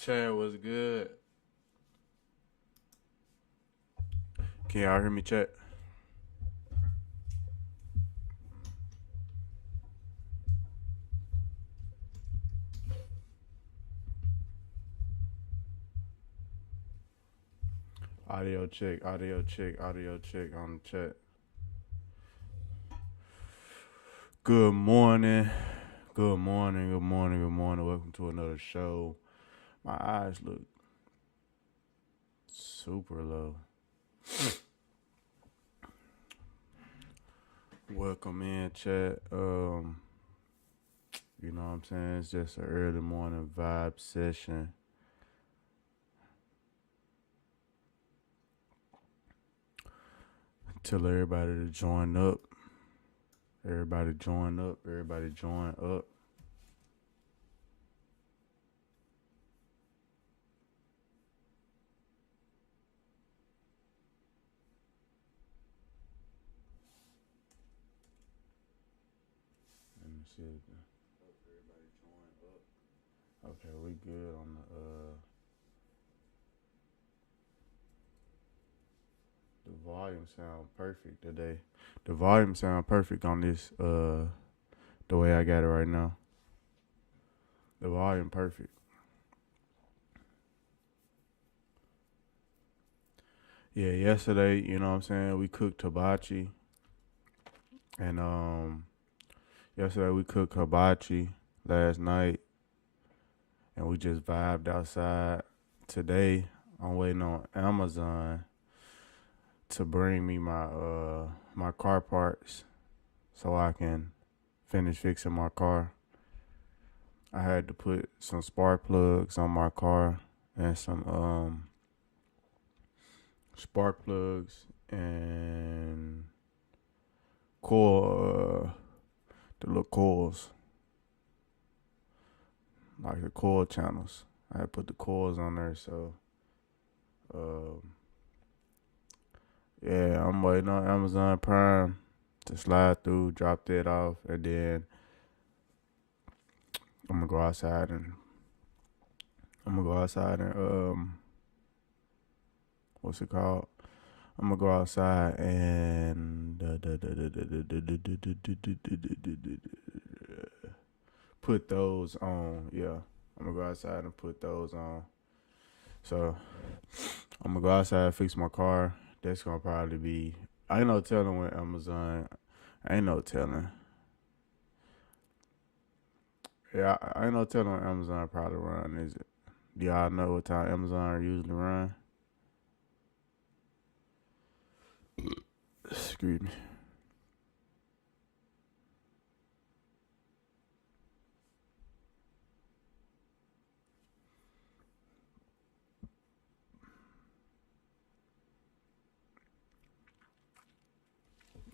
Chad was good. Can y'all hear me, Chad? Audio check, audio check on the chat. Good morning. Good morning, good morning, good morning. Welcome to another show. My eyes look super low. Welcome in, chat. You know what I'm saying? It's just an early morning vibe session. Tell everybody to join up. Everybody join up. Everybody join up. Let me see. Everybody join up. Okay, we good on the volume sound perfect today. The volume sound perfect on this the way I got it right now. The volume perfect. Yeah, yesterday, you know what I'm saying, we cooked hibachi and yesterday we cooked hibachi last night and we just vibed outside. Today I'm waiting on Amazon to bring me my car parts so I can finish fixing my car. I had to put some spark plugs on my car and some spark plugs and coil the little coils, like the coil channels. I had put the coils on there, so um yeah, I'm waiting on Amazon Prime to slide through, drop that off, and then I'm gonna go outside and what's it called? I'm gonna go outside and put those on. Yeah, I'm gonna go outside and put those on. So I'm gonna go outside and fix my car. That's gonna probably be. I ain't no telling when Amazon. I ain't no telling. Yeah, I ain't no telling when Amazon probably run. Is it? Do y'all know what time Amazon usually run? Excuse me.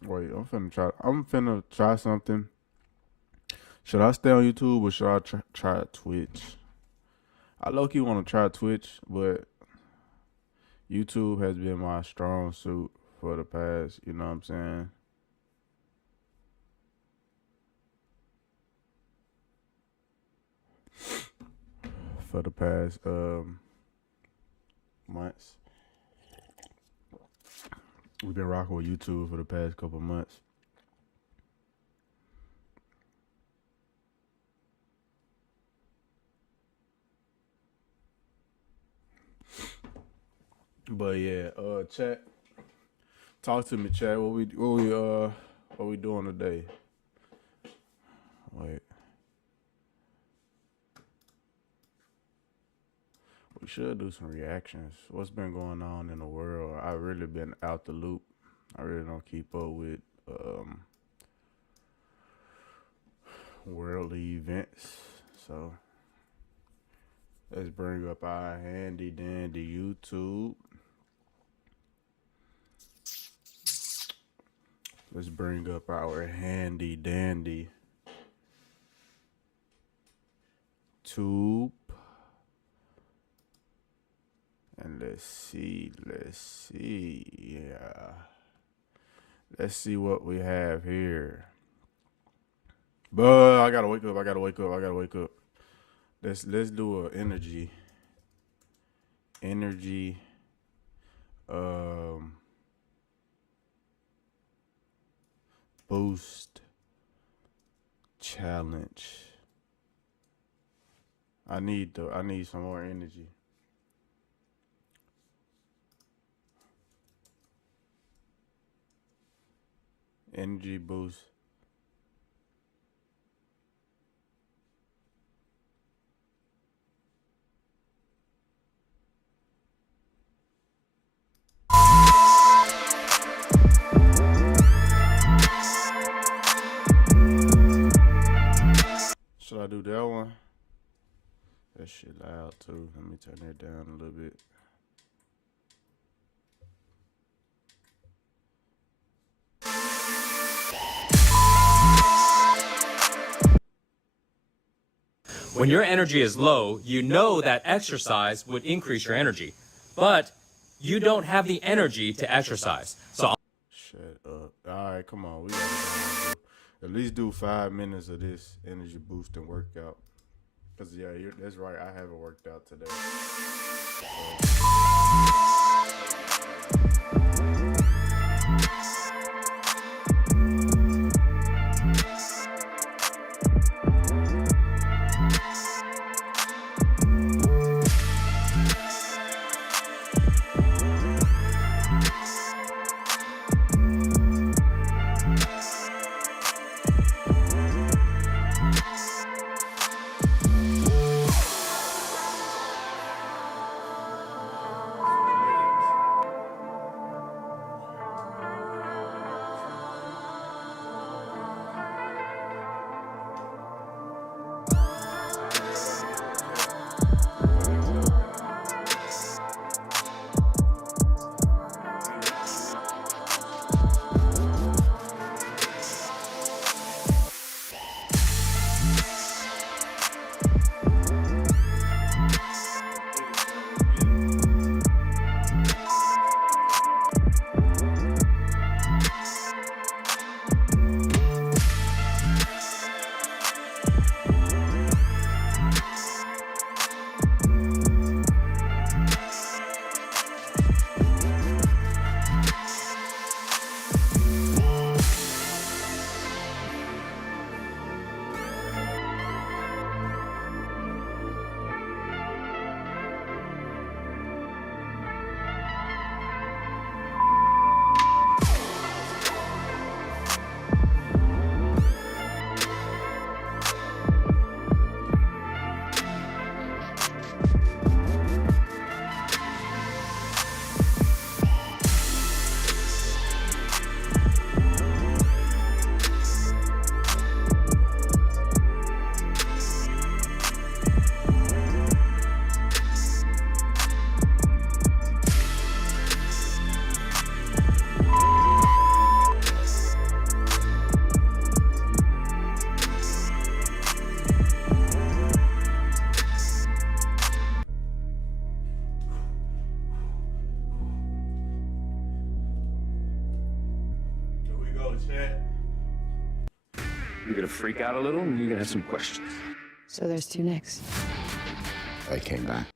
Wait, I'm finna try something. Should I stay on YouTube or should I try Twitch? I low key want to try Twitch, but YouTube has been my strong suit for the past. You know what I'm saying? For the past months, we've been rocking with YouTube for the past couple months. But yeah, chat. Talk to me, chat. What we doing today? Wait, we should do some reactions. What's been going on in the world? I really been out the loop. I really don't keep up with worldly events. So let's bring up our handy dandy YouTube. Let's bring up our handy dandy tube. And let's see. Yeah. Let's see what we have here. But I gotta wake up. Let's do a energy. energy boost challenge. I need some more energy. Energy boost. Should I do that one? That shit loud too. Let me turn that down a little bit. When your energy is low, you know that exercise would increase your energy, but you don't have the energy to exercise. So Shut up. All right, come on. We gotta at least do 5 minutes of this energy boosting workout. Cause yeah, that's right. I haven't worked out today. You're gonna freak out a little and you're gonna have some questions. So there's two Nicks. I came back.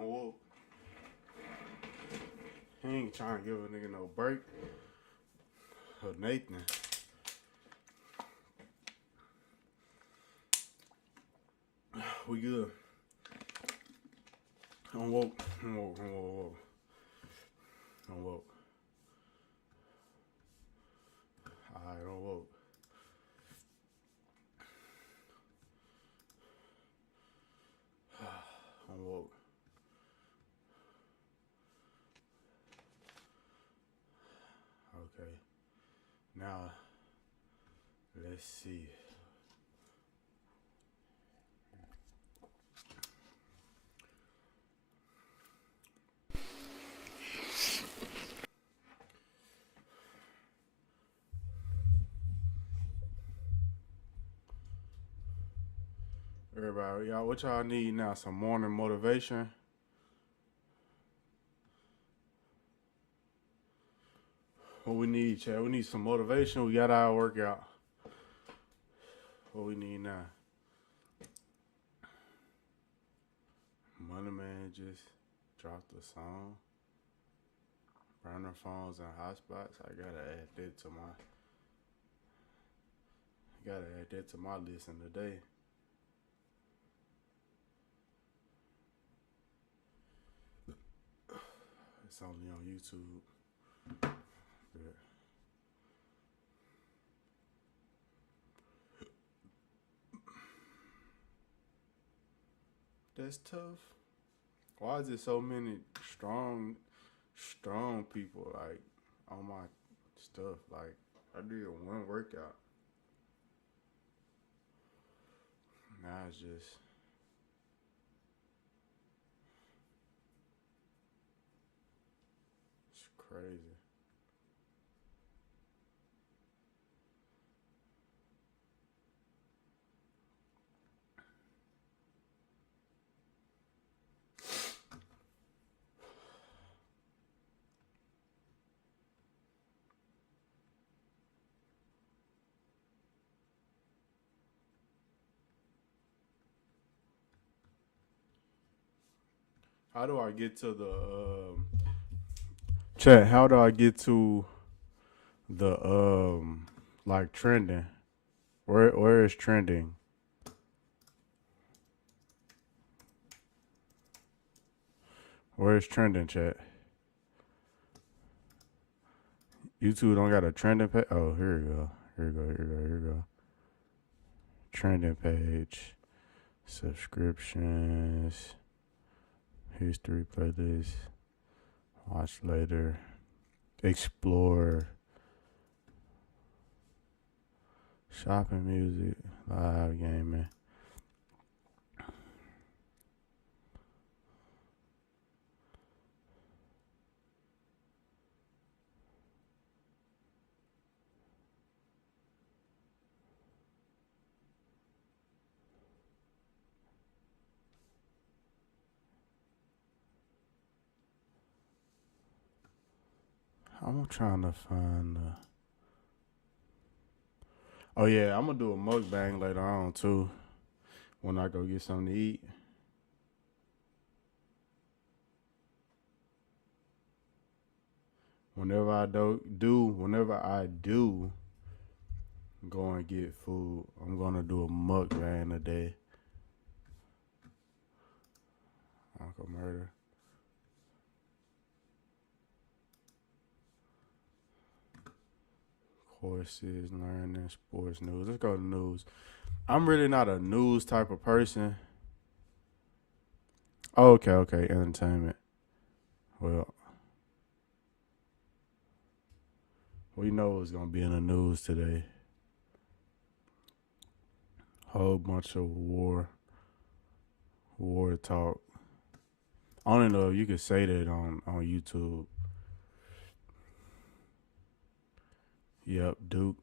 I'm woke. He ain't trying to give a nigga no break. Or Nathan. We good. I'm woke. I'm woke. I'm woke. I'm woke. Alright, I'm woke. I'm woke. Okay. Now, let's see. Everybody, y'all, what y'all need now? Some morning motivation? What we need, Chad? We need some motivation. We got our workout. What we need now? Money Man just dropped a song. Burner phones and hotspots. I gotta add that to my listen today. It's only on YouTube. But that's tough. Why is it so many strong people like on my stuff? Like I did one workout. Now it's just crazy. How do I get to the chat? How do I get to the like trending? Where is trending? Where is trending, chat? YouTube don't got a trending page. Oh, here we go. Here we go. Trending page. Subscriptions. History playlist. Watch later. Explore. Shopping, music. Live gaming. I'm trying to find oh yeah, I'm gonna do a mukbang later on too. When I go get something to eat. Whenever I do go and get food, I'm gonna do a mukbang today. Uncle Murder. Courses, learning, sports news. Let's go to news. I'm really not a news type of person. Okay, entertainment. Well, we know what's gonna be in the news today. Whole bunch of war talk. I don't know if you could say that on YouTube. Yep, Duke.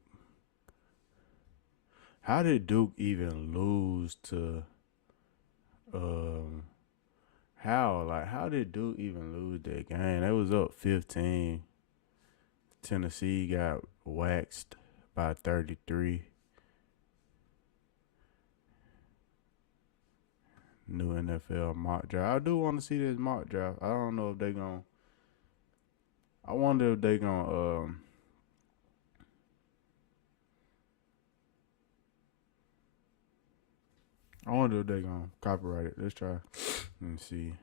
How did Duke even lose to how did Duke even lose that game? They was up 15. Tennessee got waxed by 33. new NFL mock draft. I do want to see this mock draft. I don't know if they gonna. I wonder if they gonna. I wonder if they gonna copyright it. Let's try. Let me see.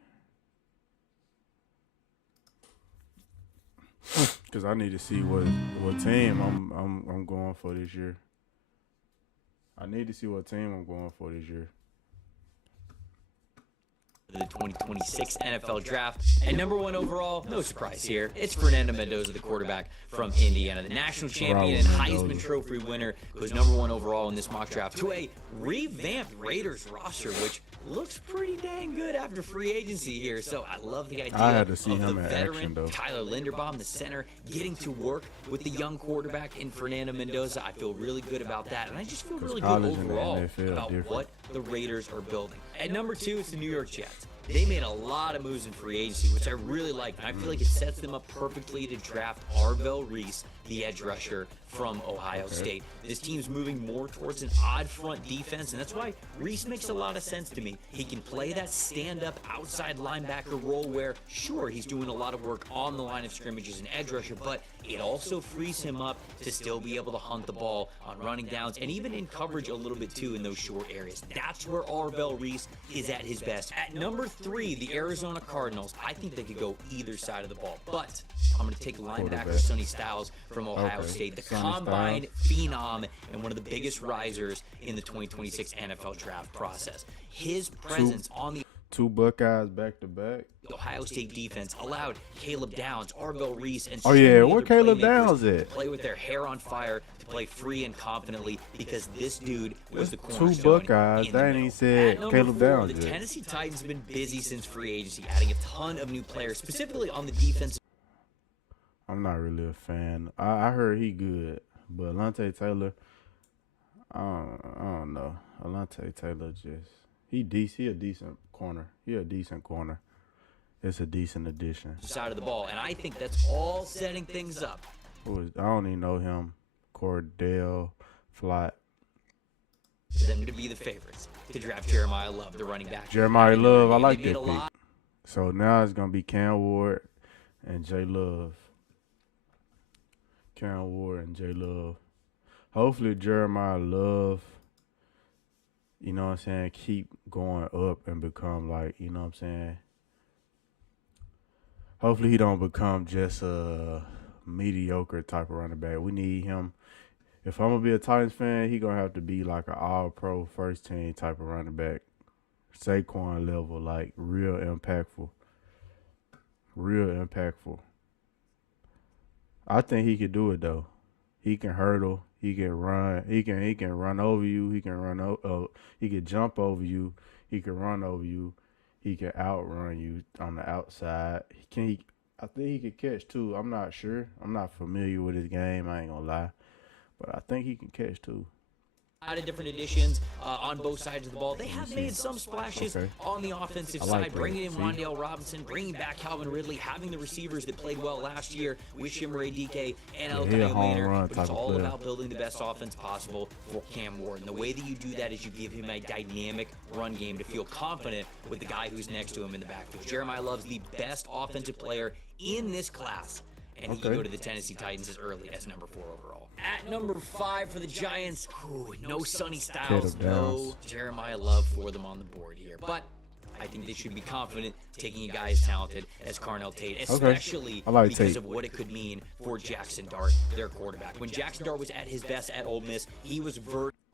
Cause I need to see what team I'm going for this year. I need to see what team I'm going for this year. The 2026 NFL Draft. And number 1 overall, no surprise here, it's Fernando Mendoza, the quarterback from Indiana, the national champion and Heisman Trophy winner, who's number 1 overall in this mock draft, to a revamped Raiders roster, which looks pretty dang good after free agency here. So I love the idea I had to see of him the in veteran action, though. Tyler Linderbaum, the center, getting to work with the young quarterback in Fernando Mendoza. I feel really good about that, and I just feel really good college and the overall NFL about different. what the Raiders are building. At number 2, it's the New York Jets. They made a lot of moves in free agency, which I really like, and I feel like it sets them up perfectly to draft Arvell Reese, the edge rusher from Ohio State. This team's moving more towards an odd front defense, and that's why Reese makes a lot of sense to me. He can play that stand-up outside linebacker role where, sure, he's doing a lot of work on the line of scrimmage as an edge rusher, but it also frees him up to still be able to hunt the ball on running downs and even in coverage a little bit too in those short areas. That's where Arvell Reese is at his best. At number 3, the Arizona Cardinals. I think they could go either side of the ball, but I'm going to take linebacker Sonny Styles from Ohio State, the Sonny combine phenom and one of the biggest risers in the 2026 NFL draft process. His presence on the 2 Buckeyes back to back. Ohio State defense allowed Caleb Downs, Arvell Reese, and Oh, so yeah, many where other Caleb playmakers Downs to at? play with their hair on fire, to play free and confidently, because this dude was the 2 cornerstone. Buckeyes. in the They ain't middle. said At number Caleb 4, Downs the yet. Tennessee Titans have been busy since free agency, adding a ton of new players, specifically on the defensive. I'm not really a fan. I heard he good, but Alontae Taylor, I don't know. Alontae Taylor he a decent corner. He a decent corner. It's a decent addition. Side of the ball, and I think that's all setting things up I don't even know him. Cordell Flott. for them to be the favorites to draft Jeremiah Love, the running back. Jeremiah Love, I They like made that a lot pick. So now it's gonna be Cam Ward and Jay Love. Cam Ward and Jay Love. Hopefully Jeremiah Love, you know what I'm saying, keep going up and become like, you know what I'm saying. Hopefully he don't become just a mediocre type of running back. We need him. If I'm gonna be a Titans fan, he gonna have to be like an all-pro first team type of running back. Saquon level, like real impactful. Real impactful. I think he could do it though. He can hurdle. He can run. He can run over you. He can he can jump over you. He can run over you. He can outrun you on the outside. I think he can catch too. I'm not sure. I'm not familiar with his game. I ain't gonna lie, but I think he can catch too. A lot of different additions on both sides of the ball. They have made some splashes on the offensive I like side, that. bringing in See? Wan'Dale Robinson, bringing back Calvin Ridley, having the receivers that played well last year with Shimmery DK and El he a home Maynard. run But type it's of all player. about building the best offense possible for Cam Ward. And the way that you do that is you give him a dynamic run game to feel confident with the guy who's next to him in the backfield. Jeremiah Love's the best offensive player in this class, and he can Okay. go to the Tennessee Titans as early as number 4 overall. At number 5 for the Giants, no Sonny Styles, Caleb no Downs. Jeremiah Love for them on the board here. But I think they should be confident taking a guy as talented as Carnell Tate, especially I like because Tate. of what it could mean for Jackson Dart, their quarterback. When Jackson Dart was at his best at Ole Miss, he was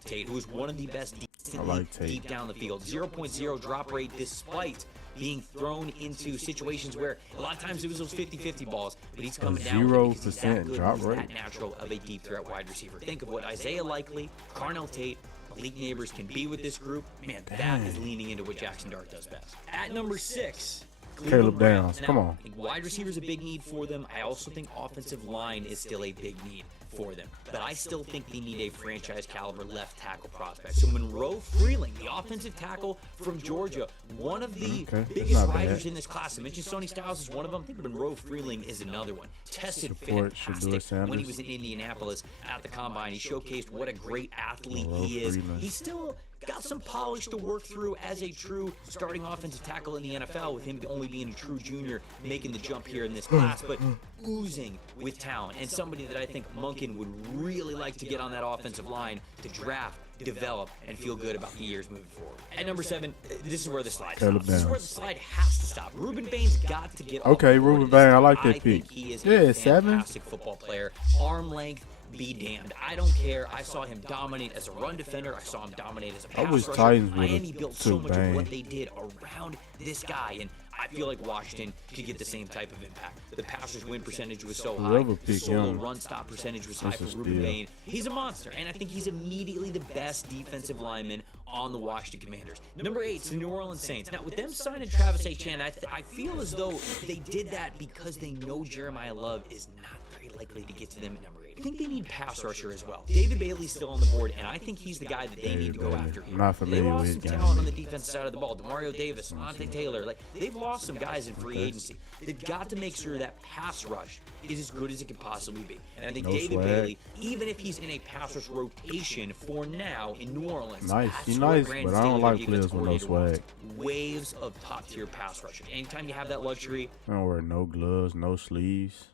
Tate, who was one of the best like Tate. deep down the field. 0.0 drop rate despite being thrown into situations where a lot of times it was those 50-50 balls, but he's coming down with it because he's that 0% good, drop he's rate? that natural of a deep threat wide receiver. Think of what Isaiah Likely, Carnell Tate, Malik Neighbors can be with this group. Man, that is leaning into what Jackson Dart does best. At number 6, Caleb Cleveland Browns. Downs. Now, Come on. I think wide receiver is a big need for them. I also think offensive line is still a big need for them. But I still think they need a franchise caliber left tackle prospect. So Monroe Freeling, the offensive tackle from Georgia, one of the Okay, that's biggest not bad. riders in this class. I mentioned Sonny Styles is one of them. I think Monroe Freeling is another one. Tested Support fantastic Shedeur Sanders. when he was in Indianapolis at the combine. He showcased what a great athlete Monroe he is. Freeling. He's still got some polish to work through as a true starting offensive tackle in the NFL, with him only being a true junior, making the jump here in this class, but oozing with talent, and somebody that I think Monken would really like to get on that offensive line to draft, develop, and feel good about the years moving forward. At number 7, this is where the slide stops. This is where the slide has to stop. Ruben Bain's got to get Okay, Ruben Bain, I like that pick. think he is Yeah, a 7. fantastic football player. Arm length, be damned. I don't care. I saw him dominate as a run defender. I saw him dominate as a pass wish rusher. Titans would've Miami built so took much Bain. of what they did around this guy, and I feel like Washington could get the same type of impact. The passers win percentage was so high. Whoever The picked solo him, run stop percentage was high that's for a Ruben steal. Bain. He's a monster, and I think he's immediately the best defensive lineman on the Washington Commanders. Number 8 is the New Orleans Saints. Now, with them signing Travis Etienne, I feel as though they did that because they know Jeremiah Love is not very likely to get to them at number 8. I think they need pass rusher as well. David Bailey's still on the board, and I think he's the guy that they need to go Bailey. after here. I'm not They familiar lost with some his game. talent on the defensive side of the ball. Demario Davis, Monte Taylor, like they've lost some guys in free agency. They've got to make sure that pass rush is as good as it can possibly be. And I think No David swag. Bailey, even if he's in a pass rush rotation for now in New Orleans, Nice. that's He's where nice, Brandon but I don't Staley, like their players defensive with no coordinator, swag. wants waves of top-tier pass rushers. Anytime you have that luxury, I don't wear no gloves, no sleeves.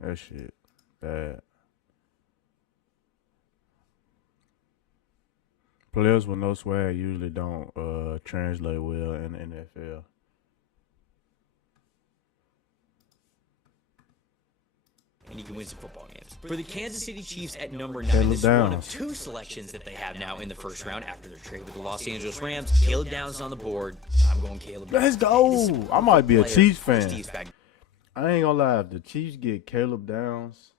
That shit bad. Players with no swag usually don't translate well in the NFL. and you can win some football games. For the Kansas City Chiefs at number 9, Caleb this is one of Downs. 2 selections that they have now in the first round after their trade with the Los Angeles Rams. Caleb Downs is on the board. I'm going Caleb Downs. Let's go. I might be a Player Chiefs for fan. Steve Spagnuolo. I ain't gonna lie. If the Chiefs get Caleb Downs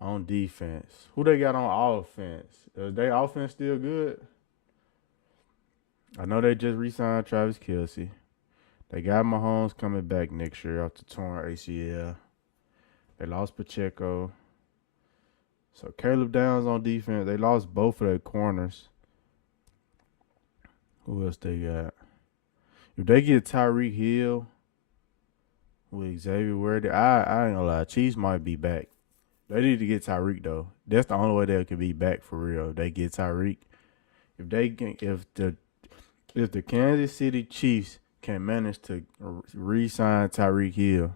on defense, who they got on offense? Is their offense still good? I know they just re-signed Travis Kelce. They got Mahomes coming back next year after torn ACL. They lost Pacheco. So Caleb Downs on defense. They lost both of their corners. Who else they got? If they get Tyreek Hill with Xavier Worthy, I ain't gonna lie. Chiefs might be back. They need to get Tyreek though. That's the only way they could be back for real. If they get Tyreek. If the Kansas City Chiefs can manage to re-sign Tyreek Hill,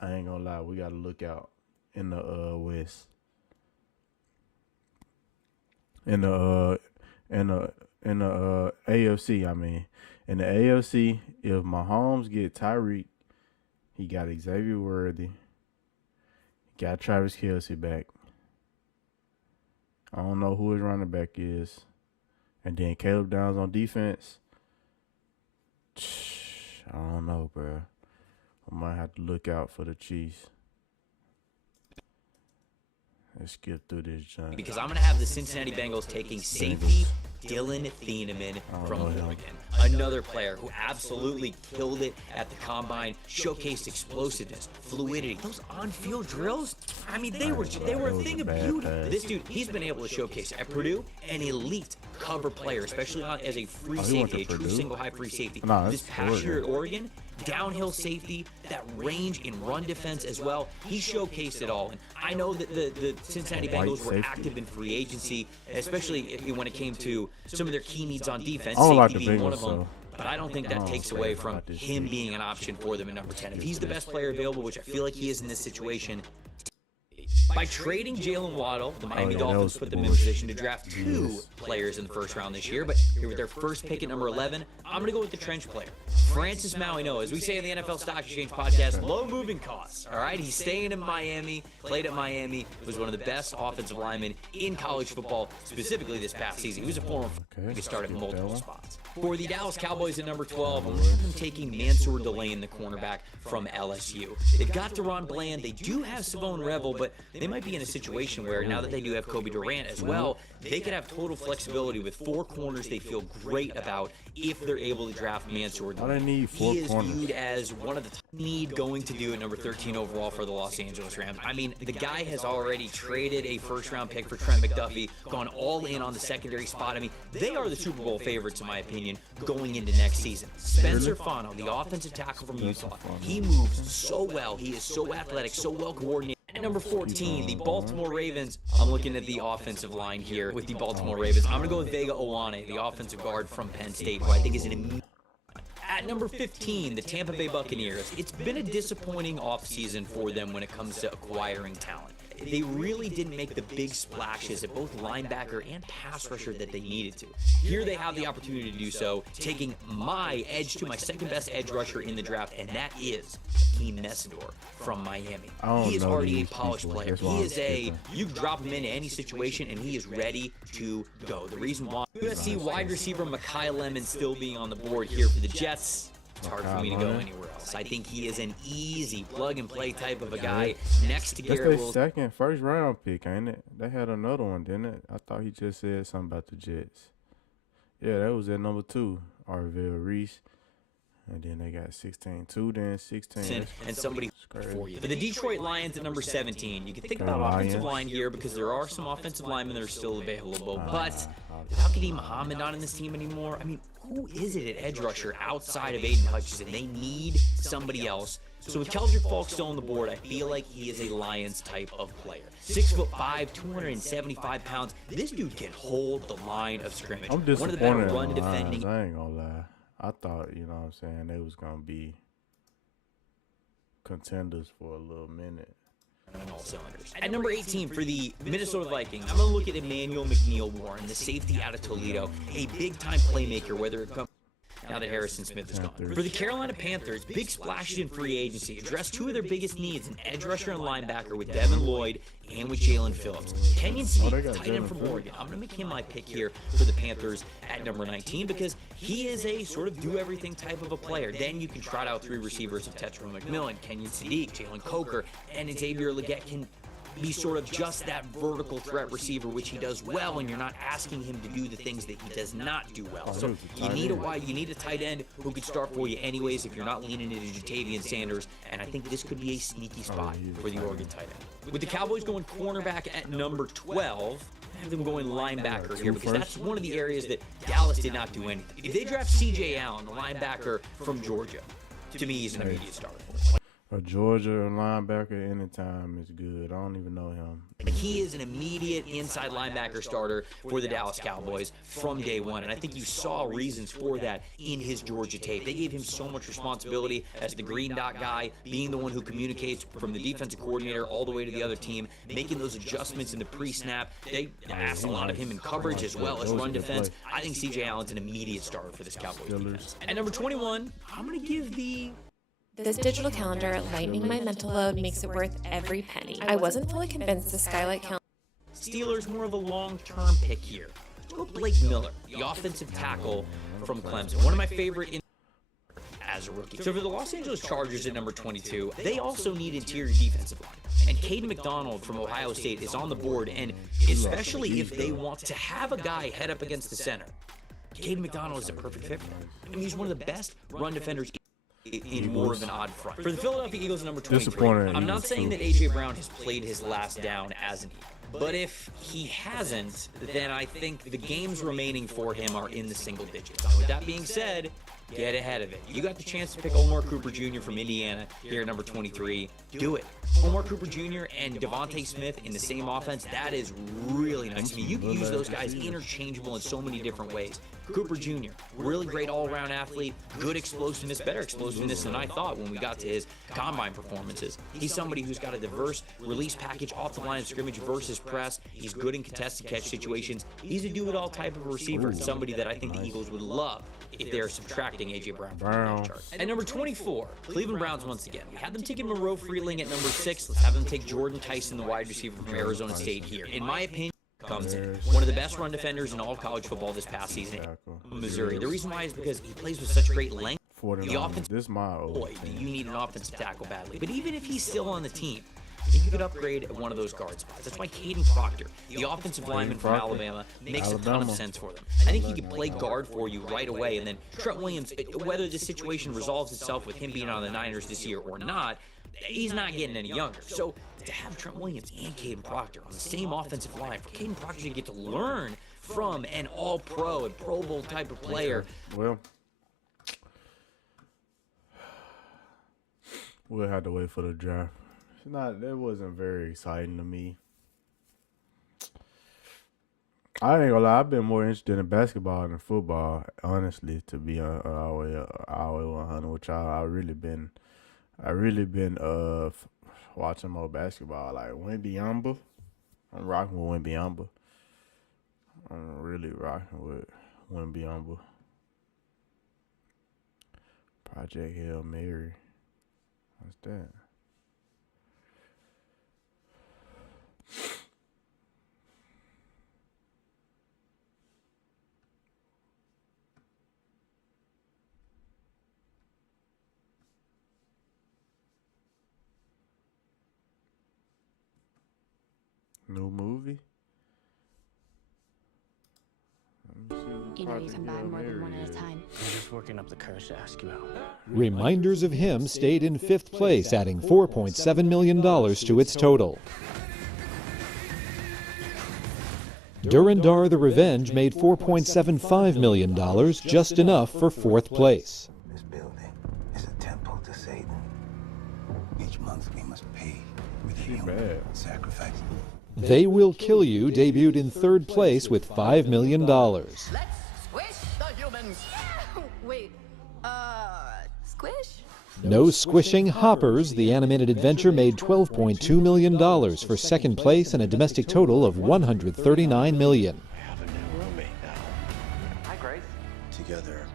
I ain't gonna lie, we gotta look out in the West. In the AFC, I mean. In the AFC, if Mahomes get Tyreek, he got Xavier Worthy, he got Travis Kelce back. I don't know who his running back is. And then Caleb Downs on defense. I don't know, bro. I might have to look out for the Chiefs. Let's skip through this, John. Because I'm going to have the Cincinnati Bengals taking safety Dylan Thieneman from know him. Oregon. Another player who absolutely killed it at the combine, showcased explosiveness, fluidity. Those on-field drills, I mean, they were a thing of beauty. This dude, he's been able to showcase at Purdue an elite cover player, especially as a free he went safety, a to true Purdue? single high free safety. Nah, This that's past year at Oregon. Oregon, downhill safety, that range in run defense as well. He showcased it all. And I know that the Cincinnati White Bengals were safety. active in free agency, especially when it came to some of their key needs on defense, I don't like safety the being one Bengals, of them. so But I don't think I that don't takes care away from about this him team. being an option for them at number 10. If he's the best player available, which I feel like he is in this situation, by trading Jalen Waddle, the Miami that Dolphins was put them in bullshit. position to draft 2 players in the first round this year. But here with their first pick at number 11, I'm going to go with the trench player, Francis Mauigoa. As we say in the NFL Stock Exchange podcast, low moving costs. All right, he's staying in Miami, played at Miami, was one of the best offensive linemen in college football, specifically this past season. He was a former Okay. he could start at Skip multiple that one. spots. For the Dallas Cowboys at number 12, I'm going to have them taking Mansour Delane, the cornerback from LSU. They've got Deron Bland. They do have Savone Revel, but they might be in a situation where now that they do have Kobe Durant as well, they could have total flexibility with 4 corners they feel great about if they're able to draft Mansour Why they Delane. need 4 He is corners? viewed as one of the top need going to do at number 13 overall for the Los Angeles Rams. I mean, the guy has already traded a first-round pick for Trent McDuffie, gone all in on the secondary spot. I mean, they are the Super Bowl favorites, in my opinion, going into next season. Spencer Fano, the offensive tackle from Utah, he moves so well. He is so athletic, so well coordinated. At number 14, the Baltimore Ravens. I'm looking at the offensive line here with the Baltimore Ravens. I'm going to go with Vega Owane, the offensive guard from Penn State, who I think is an At number 15, the Tampa Bay Buccaneers. It's been a disappointing offseason for them when it comes to acquiring talent. They really didn't make the big splashes at both linebacker and pass rusher that they needed to. Here they have the opportunity to do so, taking my edge to my second best edge rusher in the draft, and that is Hakeem Messidor from Miami. He is already a polished player. He is you drop him into any situation and he is ready to go. The reason why USC wide receiver Mekhi Lemon still being on the board here for the Jets, it's hard for me to go anywhere else. I think he is an easy plug-and-play type of a guy next to Garrett That's Wilson. their second, first round pick, ain't it? They had another one, didn't it? I thought he just said something about the Jets. Yeah, that was at number 2, Arvell Reese. And then they got 16-2, then 16. And somebody for you. For the Detroit Lions at number 17, you can think about Lions. offensive line here because there are some offensive linemen that are still available. But without Kadeem Muhammad not in this team anymore, I mean, who is it at edge rusher outside of Aiden Hutchinson? They need somebody else. So with Keldrick Falk still on the board, I feel like he is a Lions type of player. 6'5", 275 pounds. This dude can hold the line of scrimmage. I'm One of the disappointed better in run the Lions. defending. I ain't gonna lie. I thought, you know what I'm saying, they was gonna be contenders for a little minute. On all cylinders. At number 18 for the Minnesota Vikings, I'm going to look at Emmanuel McNeil Warren, the safety out of Toledo, a big-time playmaker, whether it comes now that Harrison Smith is gone. For the Carolina Panthers, big splashes in free agency, addressed two of their biggest needs, an edge rusher and linebacker with Devin Lloyd and with Jalen Phillips. Kenyon Sneak, tight end from Oregon. I'm going to make him my pick here for the Panthers at number 19 because he is a sort of do-everything type of a player. Then you can trot out 3 receivers of Tetra McMillan, Kenyon Sneak, Jalen Coker, and Xavier Legette can be sort of just that vertical threat receiver, which he does well, and you're not asking him to do the things that he does not do well. So you need a tight end who could start for you anyways if you're not leaning into Jatavian Sanders, and I think this could be a sneaky spot for the Oregon tight end. With the Cowboys going cornerback at number 12, I have them going linebacker here because that's one of the areas that Dallas did not do anything. If they draft C.J. Allen, the linebacker from Georgia, to me he's an immediate starter. A Georgia linebacker anytime is good. I don't even know him. He is an immediate inside linebacker starter for the Dallas Cowboys from day one, and I think you saw reasons for that in his Georgia tape. They gave him so much responsibility as the green dot guy, being the one who communicates from the defensive coordinator all the way to the other team, making those adjustments in the pre-snap. They asked a lot of him in coverage as well as run defense. I think C.J. Allen's an immediate starter for this Cowboys defense. At number 21, I'm going to give the... This digital calendar, lightening my mental load, makes it worth every penny. I wasn't fully convinced the Skylight calendar. Steelers more of a long-term pick here. Let's go Blake Miller, the offensive tackle from Clemson. One of my favorite as a rookie. So for the Los Angeles Chargers at number 22, they also need interior defensive line. And Caden McDonald from Ohio State is on the board, and especially if they want to have a guy head up against the center, Caden McDonald is a perfect fit for them. I mean, he's one of the best run defenders in more of an odd front. For the Philadelphia Eagles, number 23, I'm not saying that A.J. Brown has played his last down as an Eagle. But if he hasn't, then I think the games remaining for him are in the single digits. With that being said, get ahead of it. You got the chance to pick Omar Cooper Jr. from Indiana here at number 23. Do it. Omar Cooper Jr. and Devontae Smith in the same offense, that is really nice to me. You can use those guys interchangeable in so many different ways. Cooper Jr., really great all-around athlete, good explosiveness, better explosiveness than I thought when we got to his combine performances. He's somebody who's got a diverse release package off the line of scrimmage versus press. He's good in contested catch situations. He's a do-it-all type of receiver, somebody that I think the Eagles would love if they're subtracting A.J. Brown from the depth chart. At number 24, Cleveland Browns once again. We had them taking Monroe Freeling at number 6. Let's have them take Jordan Tyson, the wide receiver from Arizona State here. In my opinion, comes in one of the best run defenders in all college football this past season in Missouri. The reason why is because he plays with such great length. The offense, you need an offensive tackle badly. But even if he's still on the team, I think you could upgrade at one of those guard spots. That's why Caden Proctor, the offensive lineman from Alabama, makes a ton of sense for them. I think he could play guard for you right away. And then Trent Williams, whether this situation resolves itself with him being on the Niners this year or not, he's not getting any younger. So to have Trent Williams and Caden Proctor on the same offensive line, for Caden Proctor to get to learn from an all-pro and Pro Bowl type of player. Well, we'll have to wait for the draft. That wasn't very exciting to me. I ain't gonna lie, I've been more interested in basketball than football, honestly, to be always 100 with y'all. I really been watching more basketball, like Wembyamba. I'm rocking with Wembyamba. I'm really rocking with Wembyamba. Project Hail Mary. What's that? New movie? You know you can buy more than one at a time. I'm just working up the courage to ask you out. Reminders of Him stayed in 5th place, adding $4.7 million to its total. Durandar the Revenge made $4.75 million, just enough for 4th place. This building is a temple to Satan. Each month we must pay with human sacrifice. They Will Kill You debuted in 3rd place with $5 million. Let's squish the humans. Wait, squish? No Squishing Hoppers, the animated adventure made $12.2 million for 2nd place and a domestic total of $139 million. I have a new roommate now. Hi, Grace. Together,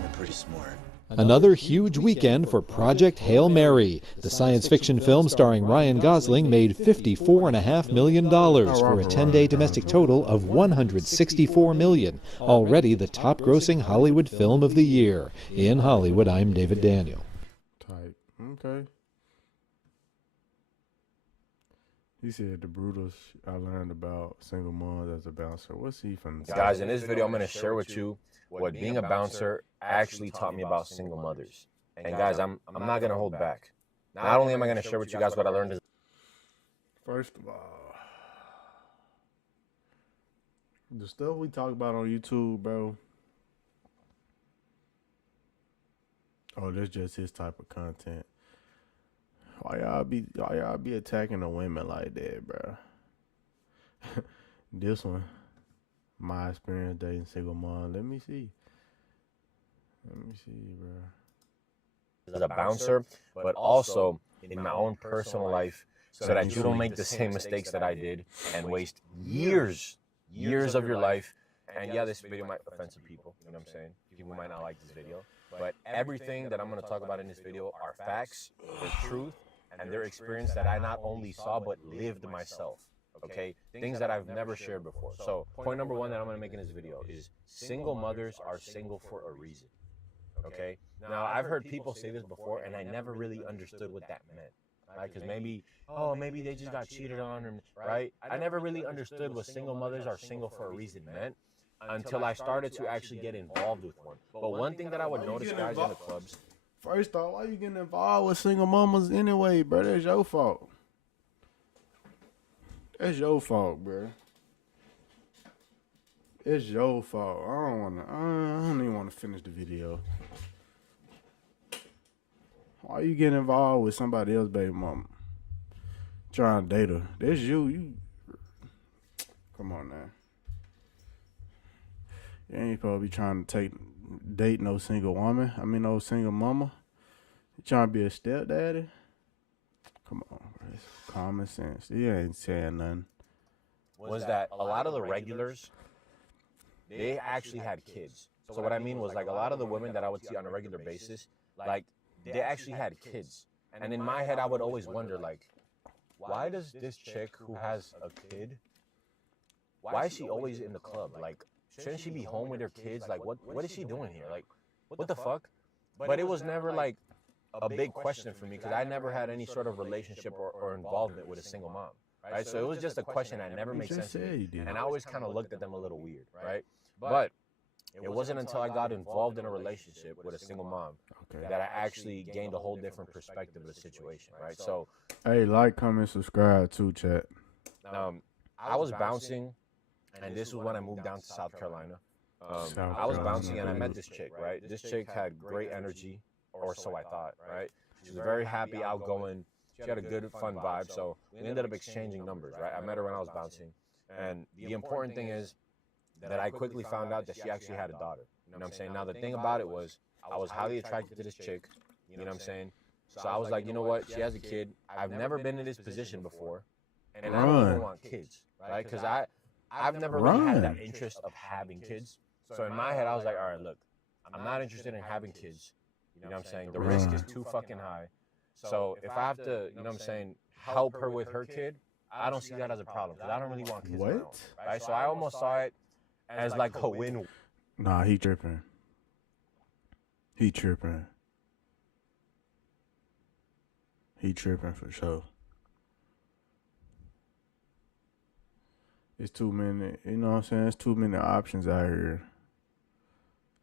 we're pretty smart. Another huge weekend for Project Hail Mary. The science fiction film starring Ryan Gosling made $54.5 million for a 10-day domestic total of $164 million, already the top-grossing Hollywood film of the year. In Hollywood, I'm David Daniel. Type. Okay. He said the brutals I learned about single moms as a bouncer. What's he from? Guys, in this video, I'm going to share with you what being a bouncer actually taught me about single mothers. And guys, I'm not going to hold back. Not only am I going to share with you guys what I learned. First of all, the stuff we talk about on YouTube, bro. Oh, that's just his type of content. Why y'all be attacking the women like that, bro? This one, my experience dating single mom. Let me see, bro. As a bouncer, but also in my own personal life, so that you don't make the same mistakes that I did and waste years of your life. And yeah, this video might offend some people, you know what I'm saying? People might not like this video, but everything that I'm going to talk about in this video are facts, they're truth, and their experience that I not only saw but lived myself. Okay, things that I've never shared before. So point number one that I'm going to make in this video is single mothers are single for a reason. Okay, now I've heard people say this before and I never really understood what that meant, right? Because maybe they just got cheated on, or, right? I never really understood what single mothers are single for a reason meant until I started to actually get involved with one. But one thing that I would notice, guys, in the clubs. First off, why you getting involved with single mamas anyway, bro? That's your fault. That's your fault, bro. It's your fault. I don't even want to finish the video. Why you getting involved with somebody else's baby mama? Trying to date her. That's you. Come on now. You ain't supposed to be trying to date no single woman. No single mama. You trying to be a stepdaddy? Come on, bro. It's common sense. You ain't saying nothing. Was that a lot of the regulars, they actually had kids. So what I mean was, like, a lot of the women that I would see on a regular basis, like, they actually had kids. And in my head, I would always wonder, like, why does this chick who has a kid, why is she always in the club? Like, shouldn't she be home with her kids? Like, what is she doing here? Like, what the fuck? But it was never, like, a big question for me because I never had any sort of relationship or involvement with a single mom, right? So it was just a question that never made sense to me. And I always kind of looked at them a little weird, right? But it wasn't until I got involved in a relationship with a single mom that I actually gained a whole different perspective of the situation, right? So, hey, like, comment, subscribe too, chat. I was bouncing, and this was when I moved down to South Carolina. I was bouncing, and I met this chick, right? This chick had great energy, or so I thought, right? She was very happy, outgoing. She had a good, fun vibe. So we ended up exchanging numbers, right? I met her when I was bouncing. And the important thing is that I quickly found out that she actually had a daughter. You know what I'm saying? Now, the thing about it was I was highly attracted to this chick. You know what I'm saying? So I was like, you know what? She has a kid. I've never been in this position before. And I don't even want kids, right? Because I've never really had that interest of having kids. So in my head, I was like, all right, look, I'm not interested in having kids. You know what I'm saying? The risk is too fucking high. So if I have to, you know what I'm saying, help her with her kid, I don't see that as a problem because I don't really want kids of my own, right? So I almost saw it as like a win. Nah, he tripping. He tripping. He tripping for sure. It's too many, you know what I'm saying? It's too many options out here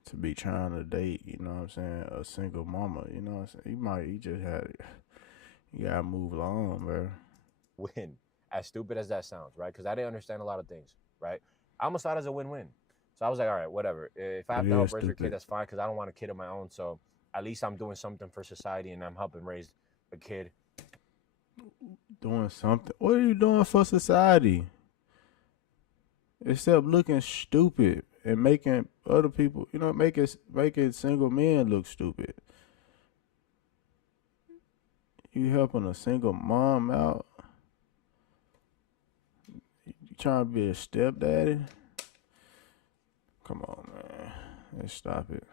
to be trying to date, you know what I'm saying? A single mama, you know what I'm saying? You gotta move along, bro. Win. As stupid as that sounds, right? Because I didn't understand a lot of things, right? I almost saw it as a win-win. So I was like, all right, whatever. If I have to help raise her kid, that's fine because I don't want a kid of my own. So at least I'm doing something for society and I'm helping raise a kid. Doing something? What are you doing for society? Except looking stupid and making other people, you know, making single men look stupid. You helping a single mom out? You trying to be a stepdaddy? Come on, man. Let's stop it.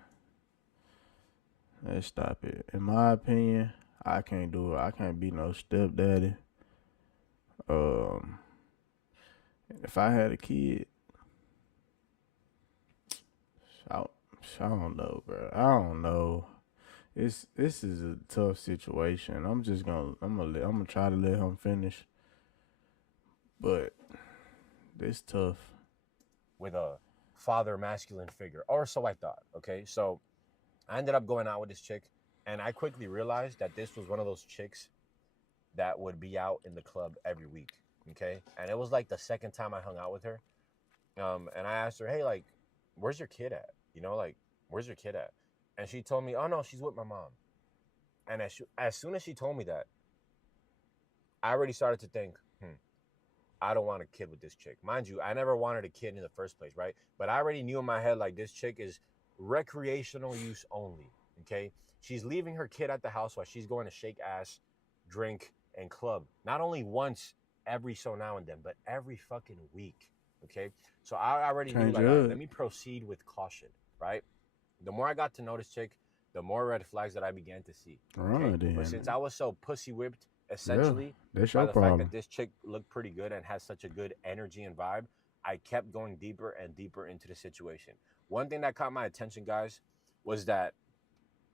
Let's stop it. In my opinion, I can't do it. I can't be no stepdaddy. If I had a kid, I don't know, bro. I don't know. This is a tough situation. I'm gonna try to let him finish, but it's tough. With a father masculine figure, or so I thought. Okay, so I ended up going out with this chick, and I quickly realized that this was one of those chicks that would be out in the club every week. Okay, and it was like the second time I hung out with her, and I asked her, hey, like, where's your kid at? You know, like, where's your kid at? And she told me, oh no, she's with my mom. And as soon as she told me that, I already started to think, I don't want a kid with this chick. Mind you, I never wanted a kid in the first place, right? But I already knew in my head, like, this chick is recreational use only, okay? She's leaving her kid at the house while she's going to shake ass, drink, and club. Not only once every so now and then, but every fucking week, okay? So I already knew, like, all right, let me proceed with caution, right? The more I got to know this chick, the more red flags that I began to see. Okay? But since I was so pussy whipped, essentially, by the fact that this chick looked pretty good and has such a good energy and vibe, I kept going deeper and deeper into the situation. One thing that caught my attention, guys, was that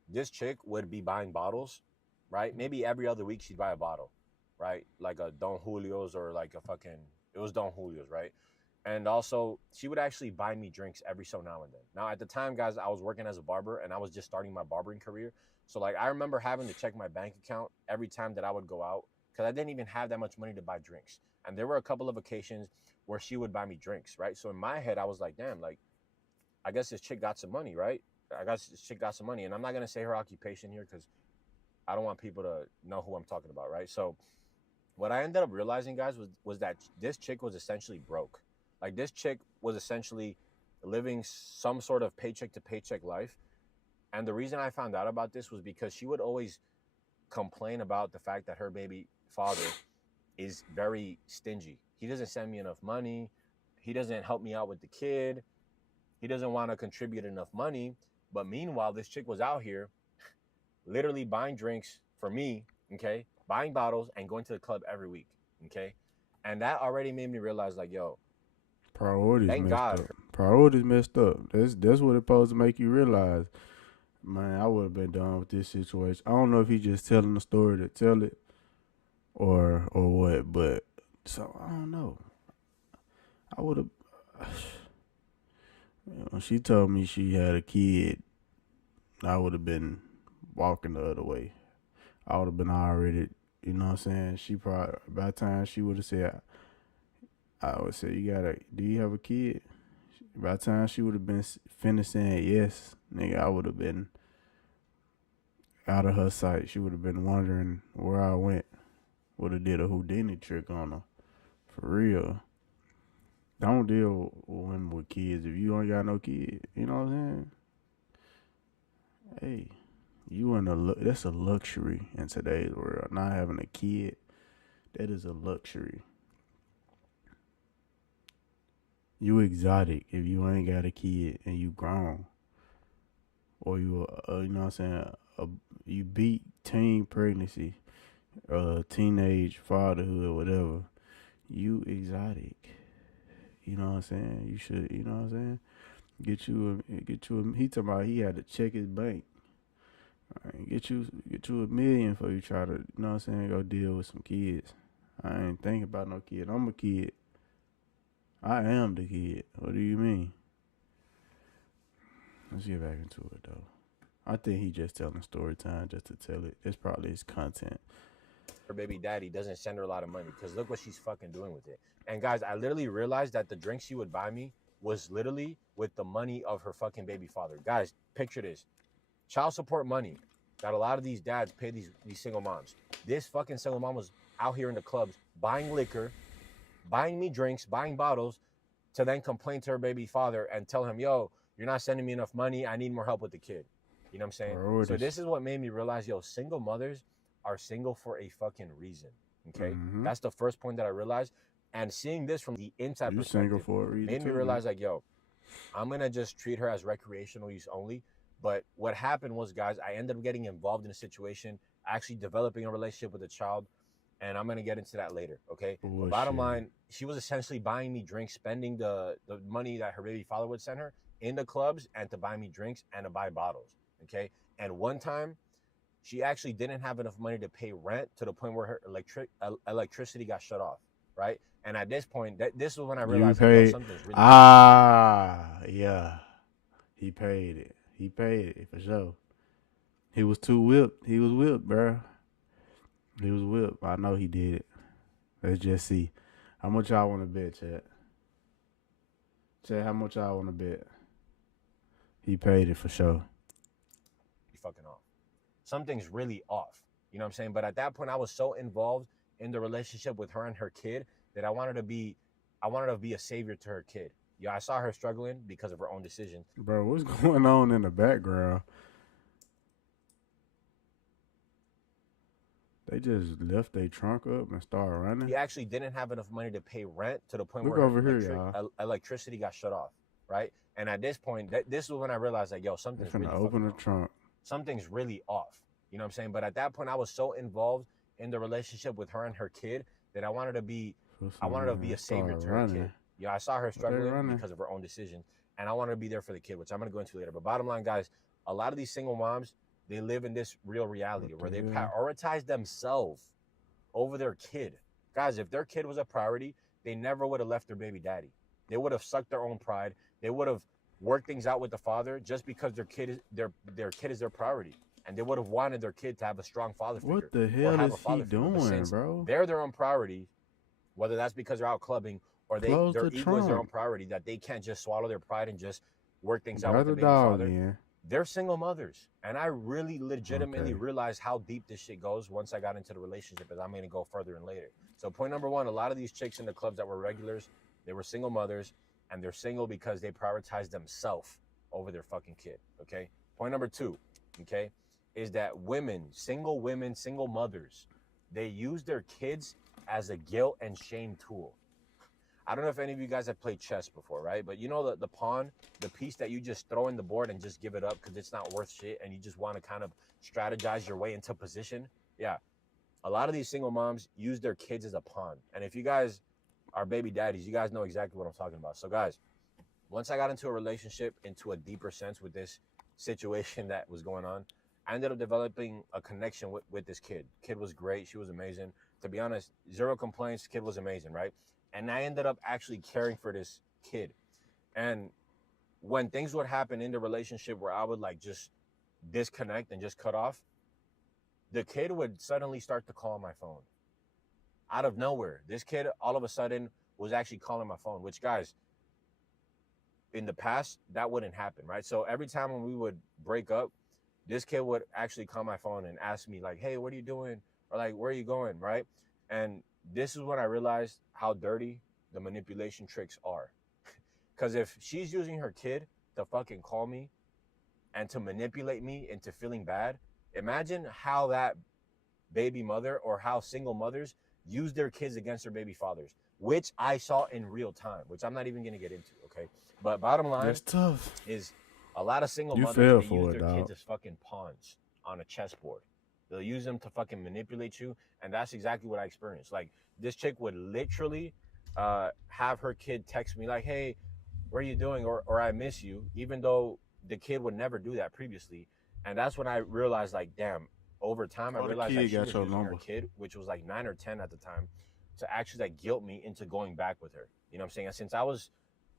this chick would be buying bottles, right? Maybe every other week she'd buy a bottle, right? Like a Don Julio's or like it was Don Julio's, right? And also, she would actually buy me drinks every so now and then. Now, at the time, guys, I was working as a barber, and I was just starting my barbering career. So, like, I remember having to check my bank account every time that I would go out because I didn't even have that much money to buy drinks. And there were a couple of occasions where she would buy me drinks, right? So, in my head, I was like, damn, like, I guess this chick got some money, right? I guess this chick got some money. And I'm not going to say her occupation here because I don't want people to know who I'm talking about, right? So, what I ended up realizing, guys, was that this chick was essentially broke. Like, this chick was essentially living some sort of paycheck to paycheck life. And the reason I found out about this was because she would always complain about the fact that her baby father is very stingy. He doesn't send me enough money. He doesn't help me out with the kid. He doesn't want to contribute enough money. But meanwhile, this chick was out here literally buying drinks for me, okay, buying bottles and going to the club every week, okay? And that already made me realize, like, yo, priorities thank messed God. up. Priorities messed up. That's what it's supposed to make you realize. Man, I would have been done with this situation. I don't know if he's just telling the story to tell it or what, but so I don't know. I would have. When she told me she had a kid, I would have been walking the other way. I would have been already, you know what I'm saying? She probably, by the time she would have said, I would say, do you have a kid? By the time she would have been finished saying yes, nigga, I would have been out of her sight. She would have been wondering where I went. would have did a Houdini trick on her. For real. Don't deal with women with kids if you ain't got no kid. You know what I'm saying? Hey, that's a luxury in today's world. Not having a kid, that is a luxury. You exotic if you ain't got a kid and you grown, or you you know what I'm saying, you beat teen pregnancy, teenage fatherhood, whatever. You exotic. You know what I'm saying? You should. You know what I'm saying? Get you a. He talking about he had to check his bank. Right, get you $1 million before you try to. You know what I'm saying? Go deal with some kids. I ain't thinking about no kid. I'm a kid. I am the kid. What do you mean? Let's get back into it though. I think he just telling story time just to tell it. It's probably his content. Her baby daddy doesn't send her a lot of money because look what she's fucking doing with it. And guys, I literally realized that the drink she would buy me was literally with the money of her fucking baby father. Guys, picture this. Child support money that a lot of these dads pay these single moms. This fucking single mom was out here in the clubs buying liquor, buying me drinks, buying bottles to then complain to her baby father and tell him, yo, you're not sending me enough money. I need more help with the kid. You know what I'm saying? So this is what made me realize, yo, single mothers are single for a fucking reason. Okay? Mm-hmm. That's the first point that I realized. And seeing this from the inside You perspective single for a reason made me too, realize, like, yo, I'm going to just treat her as recreational use only. But what happened was, guys, I ended up getting involved in a situation, actually developing a relationship with a child. And I'm going to get into that later, okay? Bottom line, she was essentially buying me drinks, spending the money that her baby father would send her in the clubs and to buy me drinks and to buy bottles, okay? And one time, she actually didn't have enough money to pay rent to the point where her electricity got shut off, right? And at this point, this was when I realized something's really yeah. He paid it. He paid it for sure. He was too whipped. He was whipped, bro. He was whipped. I know he did it. Let's just see. How much y'all want to bet, Chad? Chad, how much y'all want to bet? He paid it for sure. Fucking off. Something's really off. You know what I'm saying? But at that point, I was so involved in the relationship with her and her kid that I wanted to be a savior to her kid. Yeah, I saw her struggling because of her own decisions. Bro, what's going on in the background? They just left their trunk up and started running. He actually didn't have enough money to pay rent to the point Look where over here, electricity got shut off, right? And at this point, this was when I realized, like, yo, something's really open the trunk. Something's really off. You know what I'm saying? But at that point, I was so involved in the relationship with her and her kid that I wanted to be a savior to her kid. Yeah, I saw her struggling because of her own decisions, and I wanted to be there for the kid, which I'm going to go into later. But bottom line, guys, a lot of these single moms, they live in this real reality where they prioritize themselves over their kid. Guys, if their kid was a priority, they never would have left their baby daddy. They would have sucked their own pride. They would have worked things out with the father just because their kid is their priority. And they would have wanted their kid to have a strong father figure. What the hell is he doing, bro? They're their own priority, whether that's because they're out clubbing or their ego is their own priority, that they can't just swallow their pride and just work things out with the baby father. Man. They're single mothers. And I really legitimately realized how deep this shit goes once I got into the relationship, as I'm going to go further in later. So point number one, a lot of these chicks in the clubs that were regulars, they were single mothers, and they're single because they prioritize themselves over their fucking kid, okay? Point number two, okay, is that single mothers, they use their kids as a guilt and shame tool. I don't know if any of you guys have played chess before, right? But you know the pawn, the piece that you just throw in the board and just give it up because it's not worth shit and you just want to kind of strategize your way into position? Yeah. A lot of these single moms use their kids as a pawn. And if you guys are baby daddies, you guys know exactly what I'm talking about. So guys, once I got into a relationship, into a deeper sense with this situation that was going on, I ended up developing a connection with this kid. Kid was great. She was amazing. To be honest, zero complaints. Kid was amazing, right? And I ended up actually caring for this kid. And when things would happen in the relationship where I would like just disconnect and just cut off, the kid would suddenly start to call my phone. Out of nowhere. This kid all of a sudden was actually calling my phone, which, guys, in the past, that wouldn't happen, right? So every time when we would break up, this kid would actually call my phone and ask me like, hey, what are you doing? Or like, where are you going, right? And this is when I realized how dirty the manipulation tricks are. Because if she's using her kid to fucking call me and to manipulate me into feeling bad, imagine how that baby mother or how single mothers use their kids against their baby fathers, which I saw in real time, which I'm not even going to get into, okay? But bottom line That's tough. is a lot of single You mothers, fell they for use it, their dog. kids as fucking pawns on a chessboard. They'll use them to fucking manipulate you, and that's exactly what I experienced. Like, this chick would literally have her kid text me like, hey, where are you doing? Or I miss you, even though the kid would never do that previously. And that's when I realized, like, damn, over time, I the realized kid that she got was your using her number. kid, which was like 9 or 10 at the time, to actually like guilt me into going back with her. You know what I'm saying? And since I was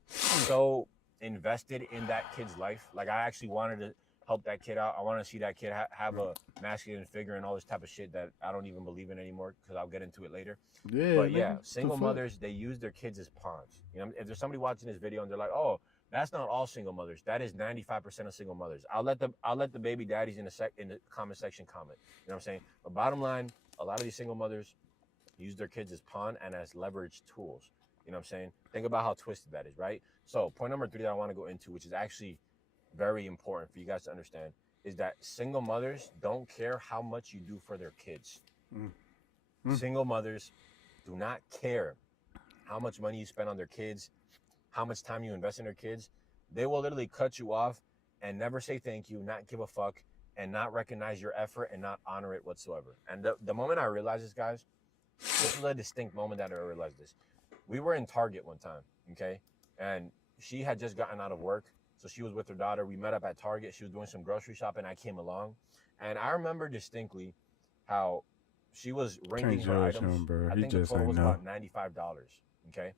so invested in that kid's life, like I actually wanted to help that kid out. I want to see that kid have a masculine figure and all this type of shit that I don't even believe in anymore, because I'll get into it later. Yeah, But nigga, yeah, what the single fuck? mothers, they use their kids as pawns. You know, if there's somebody watching this video and they're like, oh, that's not all single mothers. That is 95% of single mothers. I'll let the baby daddies in the comment section comment. You know what I'm saying? But bottom line, a lot of these single mothers use their kids as pawn and as leverage tools. You know what I'm saying? Think about how twisted that is, right? So point number 3 that I want to go into, which is actually very important for you guys to understand, is that single mothers don't care how much you do for their kids. Single mothers do not care how much money you spend on their kids, how much time you invest in their kids. They will literally cut you off and never say thank you, not give a fuck, and not recognize your effort and not honor it whatsoever. And the moment I realized this, guys, this was a distinct moment that I realized this. We were in Target one time, okay? And she had just gotten out of work, so she was with her daughter. We met up at Target. She was doing some grocery shopping. I came along, and I remember distinctly how she was ranking Can't her judge items. him, bro. I He think the just total ain't was know. about $95, okay?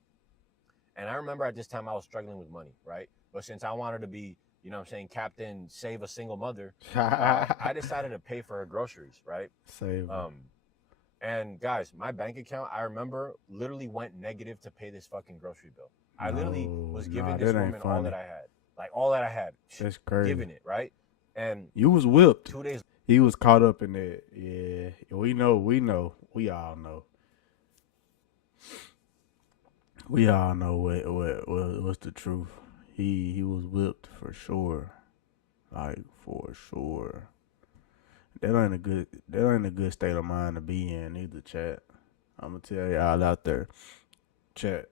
And I remember at this time I was struggling with money, right? But since I wanted to be, you know what I'm saying, Captain Save a Single Mother, I decided to pay for her groceries, right? Save. And guys, my bank account, I remember, literally went negative to pay this fucking grocery bill. I literally was giving this that ain't woman all funny. that I had. Like, all that I had. That's crazy. Giving it, right? And You was whipped. 2 days. He was caught up in that. Yeah, we know. We all know. We all know what's the truth. He was whipped for sure. Like, for sure. That ain't a good state of mind to be in either, chat. I'm gonna tell y'all out there, chat,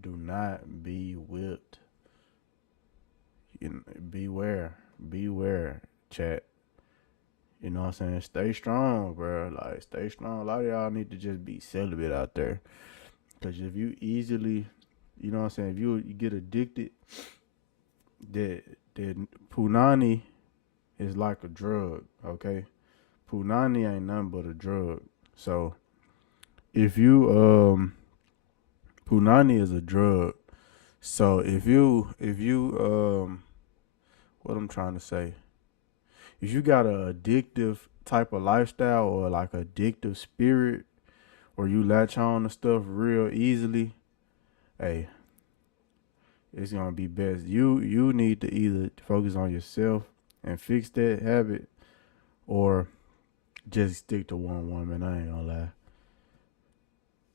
do not be whipped. Beware, chat. You know what I'm saying? Stay strong, bro. Like, stay strong. A lot of y'all need to just be celibate out there. Because if you easily, you know what I'm saying, if you get addicted, that punani is like a drug, okay? Punani ain't nothing but a drug. So, if you, punani is a drug. So, if you, what I'm trying to say, if you got an addictive type of lifestyle or like addictive spirit, or you latch on to stuff real easily, hey, it's gonna be best. You need to either focus on yourself and fix that habit, or just stick to one woman. I ain't gonna lie.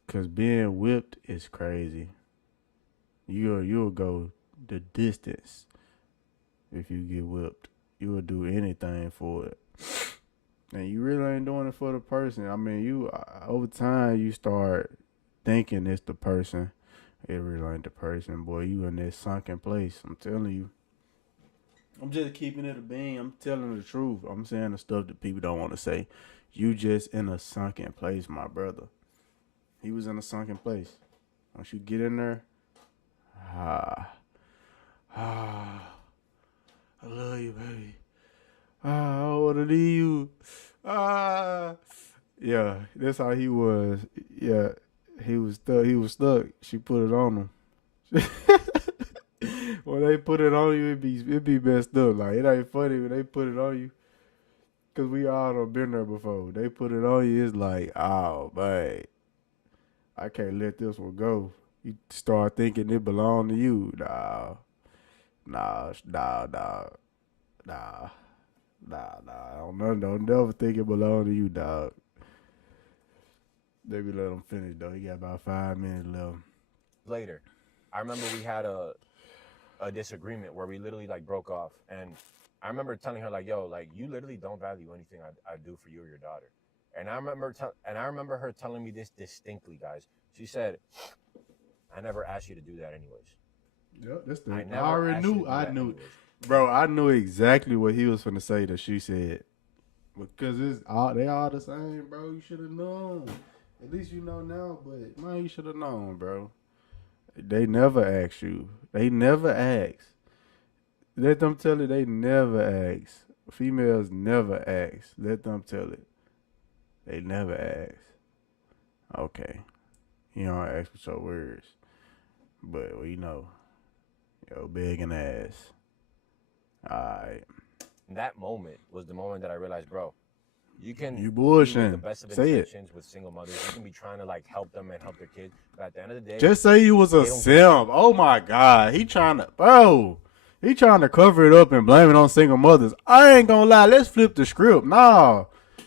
Cause being whipped is crazy. You'll go the distance if you get whipped. You will do anything for it. And you really ain't doing it for the person. I mean, you over time you start thinking it's the person. It really ain't the person, boy. You in that sunken place. I'm telling you. I'm just keeping it a bean. I'm telling the truth. I'm saying the stuff that people don't want to say. You just in a sunken place, my brother. He was in a sunken place. Once you get in there, I love you, baby. I want to leave you. Yeah, that's how he was. Yeah, he was stuck. She put it on him. When they put it on you, it be messed up. Like, it ain't funny when they put it on you. Cause we all done been there before. They put it on you, it's like, oh man, I can't let this one go. You start thinking it belong to you. Nah. Don't never think it belong to you, dog. They be let him finish though. He got about 5 minutes left. Later, I remember we had a disagreement where we literally like broke off, and I remember telling her like, "Yo, like you literally don't value anything I do for you or your daughter." And I remember her telling me this distinctly, guys. She said, "I never asked you to do that, anyways." Yep, that's the. I I already knew. I knew, bro. I knew exactly what he was finna say that she said, because they all the same, bro. You should have known. At least you know now, but man, you should have known, bro. They never ask you. They never ask. Let them tell it. They never ask. Females never ask. Let them tell it. They never ask. Okay. You don't ask with your words. But, well, you know, yo, big and ass. Alright. That moment was the moment that I realized, bro, you bullshitting. be with the best of Say it. intentions with single mothers. You can be trying to like help them and help their kids, but at the end of the day, Just say you was a simp. Oh my God. He trying to cover it up and blame it on single mothers. I ain't gonna lie. Let's flip the script. Nah.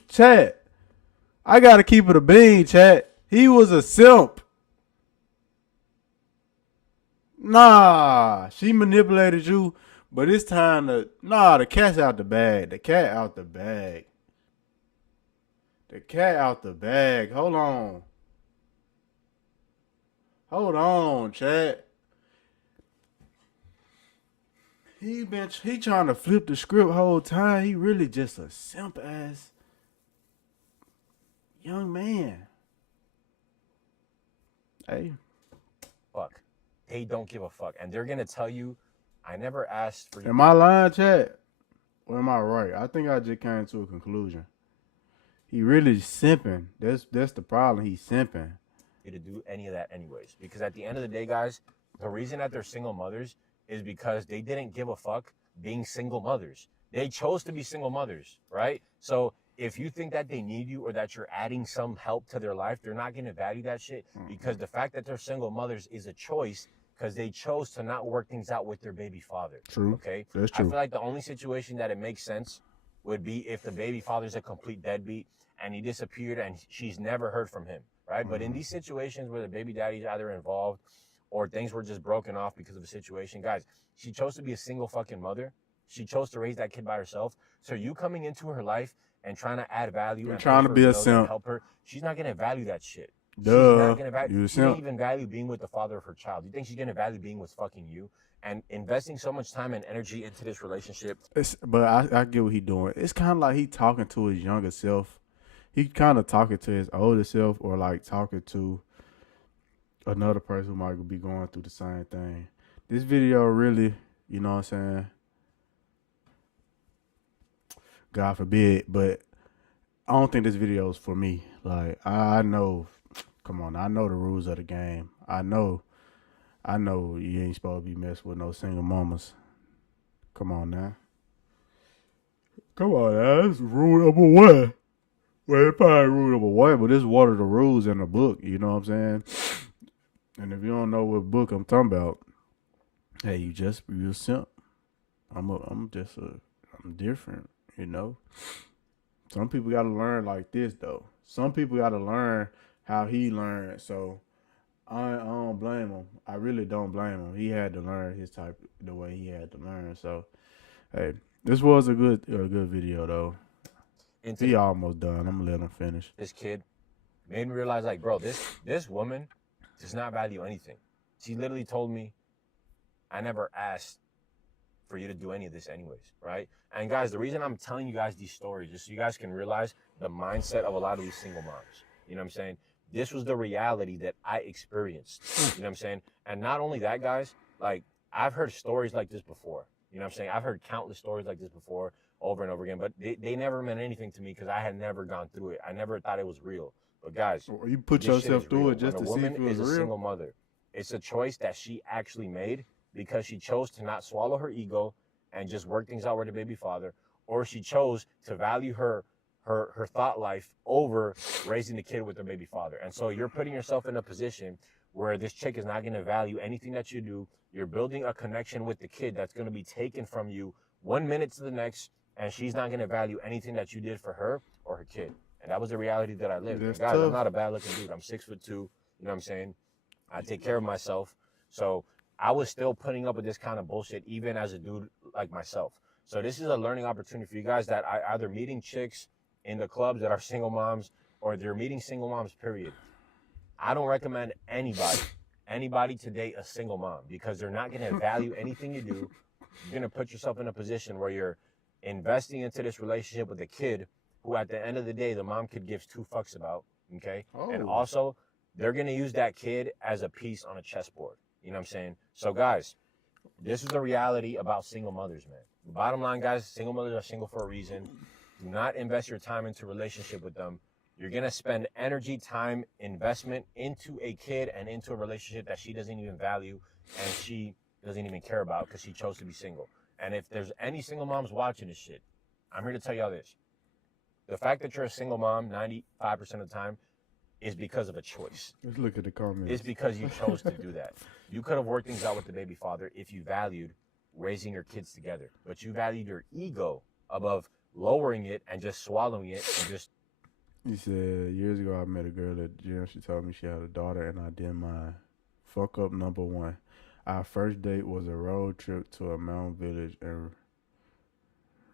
Chat. I gotta keep it a bean, chat. He was a simp. Nah. She manipulated you, but it's time to, the cat's out the bag. The cat out the bag. The cat out the bag. Hold on. Hold on, chat. He trying to flip the script whole time. He really just a simp ass young man. Hey. fuck. They don't give a fuck, and they're gonna tell you, "I never asked for you." Am I lying, chat? Or am I right? I think I just came to a conclusion. He really simping. That's the problem. He's simping. To do any of that anyways, because at the end of the day, guys, the reason that they're single mothers is because they didn't give a fuck being single mothers. They chose to be single mothers, right? So if you think that they need you or that you're adding some help to their life, they're not going to value that shit, because the fact that they're single mothers is a choice, because they chose to not work things out with their baby father. True. Okay? That's I true. feel like the only situation that it makes sense would be if the baby father's a complete deadbeat and he disappeared and she's never heard from him, right? But in these situations where the baby daddy's either involved or things were just broken off because of a situation, guys, she chose to be a single fucking mother. She chose to raise that kid by herself. So you coming into her life and trying to add value You're and trying pay to for be a bills and simp. help her, she's not gonna value that shit. Duh. She's not gonna value. You a She didn't simp. even value being with the father of her child. You think she's gonna value being with fucking you and investing so much time and energy into this relationship? But I get what he doing. It's kind of like he talking to his younger self. He kind of talking to his older self, or like talking to another person who might be going through the same thing. This video really, you know what I'm saying? God forbid, but I don't think this video is for me. Like, I know, come on, I know the rules of the game. I know you ain't supposed to be messing with no single mamas. Come on now. Come on now, that's rule number one. Well, it's probably rule number one, but this is one of the rules in the book, you know what I'm saying? And if you don't know what book I'm talking about, hey, you a simp. I'm different, you know? Some people got to learn like this, though. Some people got to learn how he learned. So I don't blame him. I really don't blame him. He had to learn his type the way he had to learn. So, hey, this was a good video, though. He almost done. I'm gonna let him finish. This kid made me realize, like, bro, this woman does not value anything. She literally told me, "I never asked for you to do any of this anyways," right? And guys, the reason I'm telling you guys these stories, just so you guys can realize the mindset of a lot of these single moms. You know what I'm saying? This was the reality that I experienced. You know what I'm saying? And not only that, guys, like, I've heard stories like this before. You know what I'm saying? I've heard countless stories like this before, over and over again, but they never meant anything to me because I had never gone through it. I never thought it was real. But guys, you put yourself through it just to see if it was real. When a woman is a real. single mother, it's a choice that she actually made because she chose to not swallow her ego and just work things out with her baby father, or she chose to value her thought life over raising the kid with her baby father. And so you're putting yourself in a position where this chick is not going to value anything that you do. You're building a connection with the kid that's going to be taken from you 1 minute to the next, and she's not going to value anything that you did for her or her kid. And that was the reality that I lived. That's Guys, tough. I'm not a bad looking dude. I'm 6'2", you know what I'm saying? I take care of myself. So I was still putting up with this kind of bullshit even as a dude like myself. So this is a learning opportunity for you guys that are either meeting chicks in the clubs that are single moms or they're meeting single moms, period. I don't recommend anybody to date a single mom because they're not going to value anything you do. You're going to put yourself in a position where you're investing into this relationship with a kid who at the end of the day, the mom kid gives 2 fucks about, okay? And also, they're going to use that kid as a piece on a chessboard. You know what I'm saying? So guys, this is the reality about single mothers, man. The bottom line, guys, single mothers are single for a reason. Do not invest your time into a relationship with them. You're going to spend energy, time, investment into a kid and into a relationship that she doesn't even value and she doesn't even care about because she chose to be single. And if there's any single moms watching this shit, I'm here to tell y'all this. The fact that you're a single mom 95% of the time is because of a choice. Let's look at the comments. It's because you chose to do that. You could have worked things out with the baby father if you valued raising your kids together. But you valued your ego above lowering it and just swallowing it and just... He said, years ago I met a girl at the gym. She told me she had a daughter and I didn't mind. Fuck up number 1. Our first date was a road trip to a mountain village and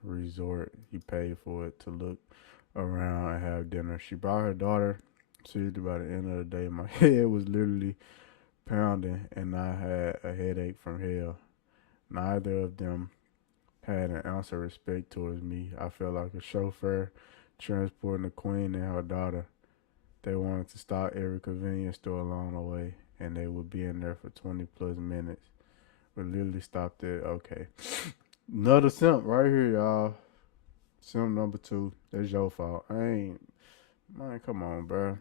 resort. He paid for it to look around and have dinner. She brought her daughter. Seriously, by the end of the day, my head was literally pounding and I had a headache from hell. Neither of them had an ounce of respect towards me. I felt like a chauffeur transporting the queen and her daughter. They wanted to stop every convenience store along the way, and they would be in there for 20 plus minutes. We literally stopped there. Okay. Another simp right here, y'all. Simp number 2. That's your fault. Man, come on, bro.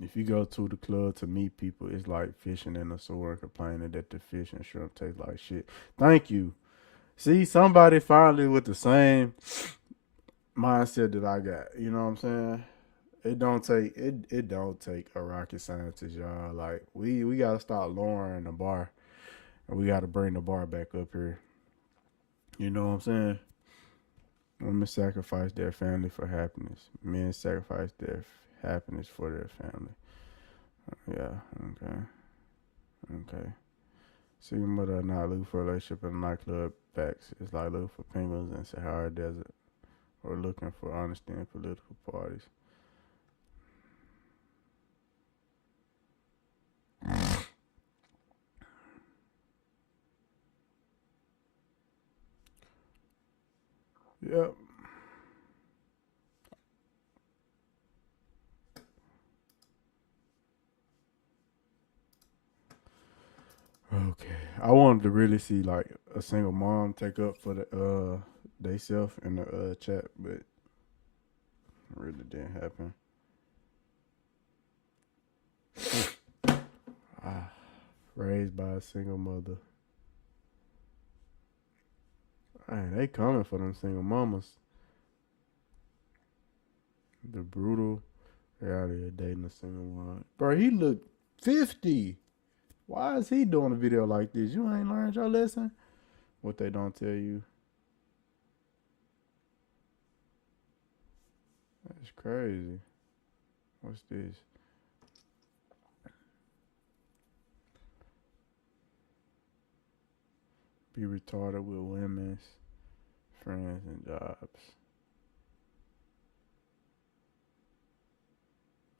If you go to the club to meet people, it's like fishing in the sewer and complaining that the fish and shrimp taste like shit. Thank you. See, somebody finally with the same mindset that I got. You know what I'm saying? It don't take a rocket scientist, y'all. Like we gotta stop lowering the bar, and we gotta bring the bar back up here. You know what I'm saying? Women sacrifice their family for happiness. Men sacrifice their happiness for their family. Yeah. Okay. Single mother not looking for a relationship in a nightclub. Facts. It's like looking for penguins in Sahara Desert, or looking for honesty in political parties. Yep. Okay. I wanted to really see like a single mom take up for the they self in the chat, but it really didn't happen. Raised by a single mother. Man, they coming for them single mamas. The brutal reality of dating a single mom. Bro, he looked 50. Why is he doing a video like this? You ain't learned your lesson? What they don't tell you. That's crazy. What's this? Be retarded with women's friends and jobs.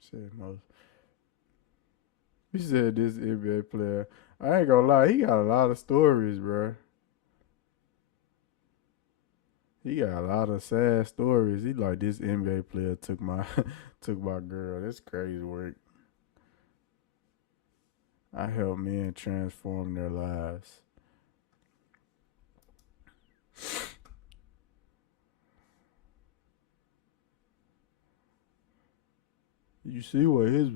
Said most. He said this NBA player. I ain't gonna lie, he got a lot of stories, bro. He got a lot of sad stories. He like, this NBA player took my girl. That's crazy work. I help men transform their lives. You see what his...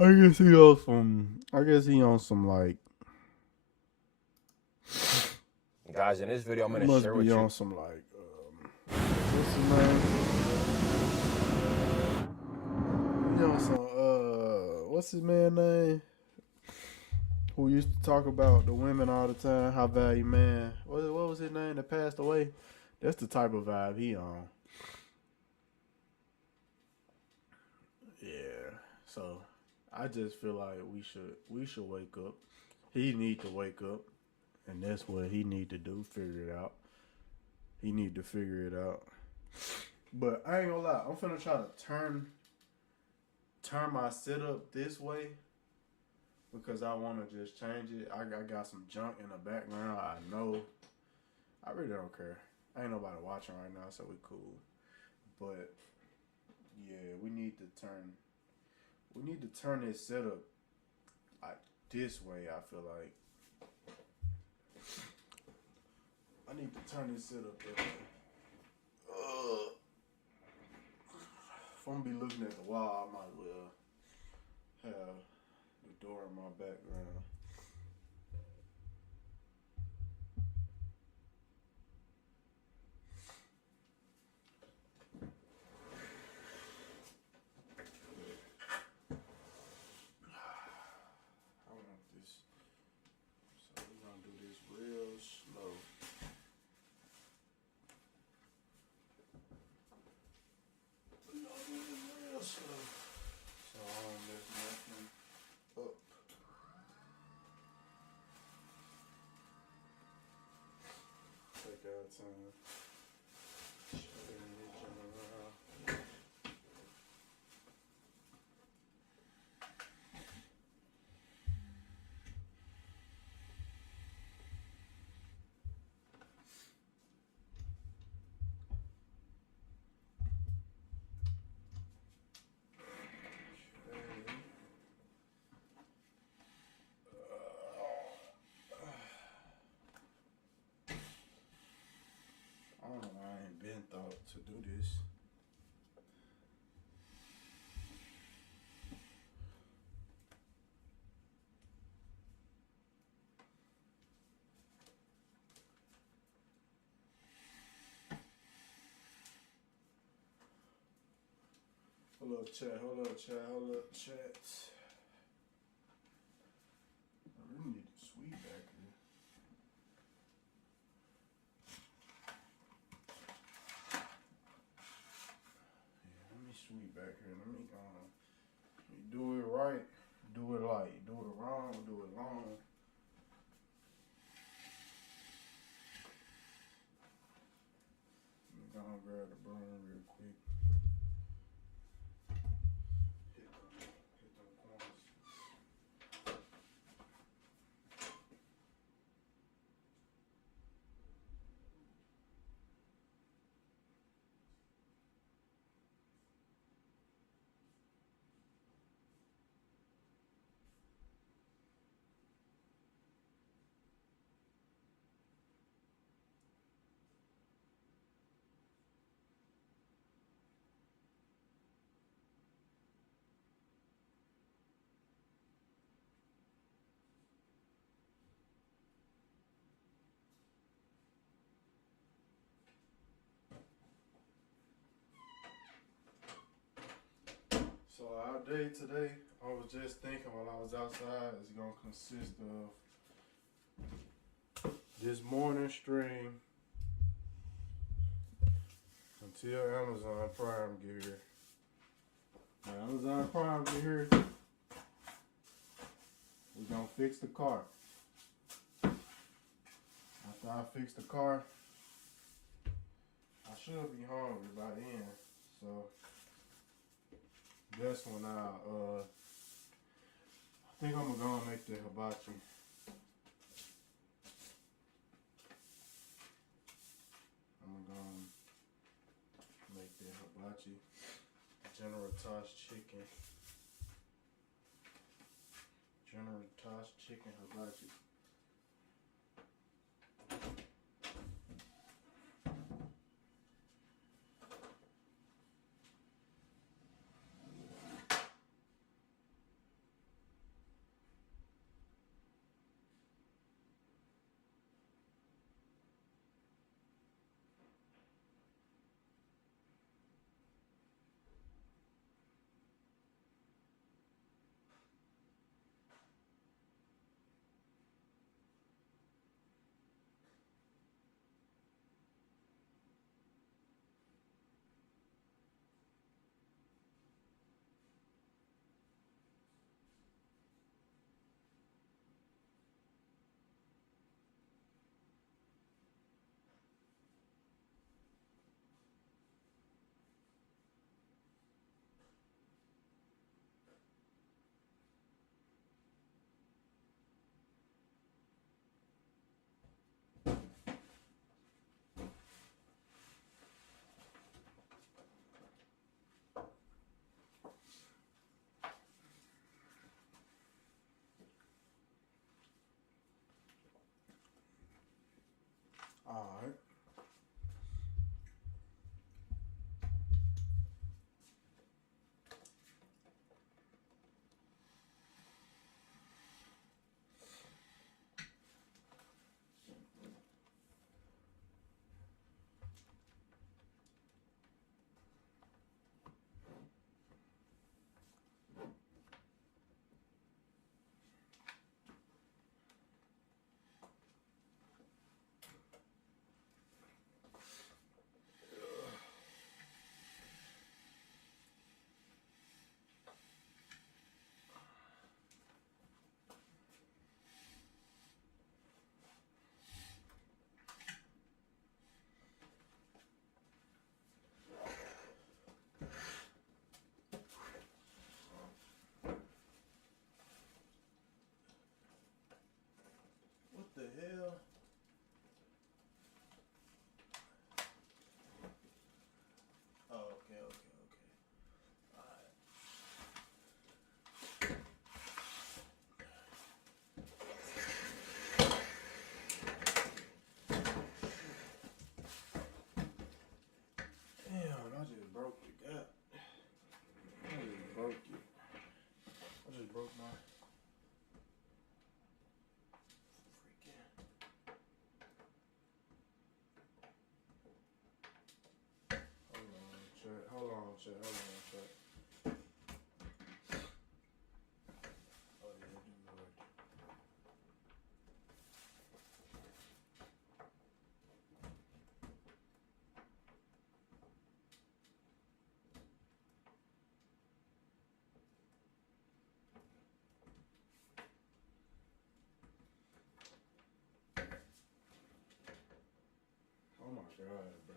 I guess he on some like... Guys, in this video, I'm going to share with you... Must be on some like... what's his name? He on some... what's his man name? Who used to talk about the women all the time, how value man... What was his name that passed away? That's the type of vibe he on. Yeah. So I just feel like we should wake up. He need to wake up, and that's what he need to do. Figure it out. He need to figure it out. But I ain't gonna lie, I'm finna try to turn my setup this way because I want to just change it. I got some junk in the background. I know. I really don't care. Ain't nobody watching right now, so we cool. But yeah, we need to turn this setup like this way. I feel like I need to turn this setup that way. If I'm gonna be looking at the wall, I might as well have the door in my background. I want this, so we're gonna do this real slow. Real slow. So I don't mess nothing up. Take our time. Spin this around. I don't know why I ain't been thought to do this. Hold up, chat. I really need to sweep back here. Yeah, let me sweep back here. Let me do it right, do it light, do it wrong, do it long. Let me go and grab the broom real quick. Hit them corners. So our day today, I was just thinking while I was outside, is gonna consist of this morning stream until Amazon Prime get here. When Amazon Prime get here, we're gonna fix the car. After I fix the car, I should be hungry by then. So that's when I think I'm gonna go and make the hibachi. I'm gonna go and make the hibachi. General Tosh chicken. General Tosh chicken hibachi. broke my Hold on, chat. Oh yeah, do good. Oh my god, bro.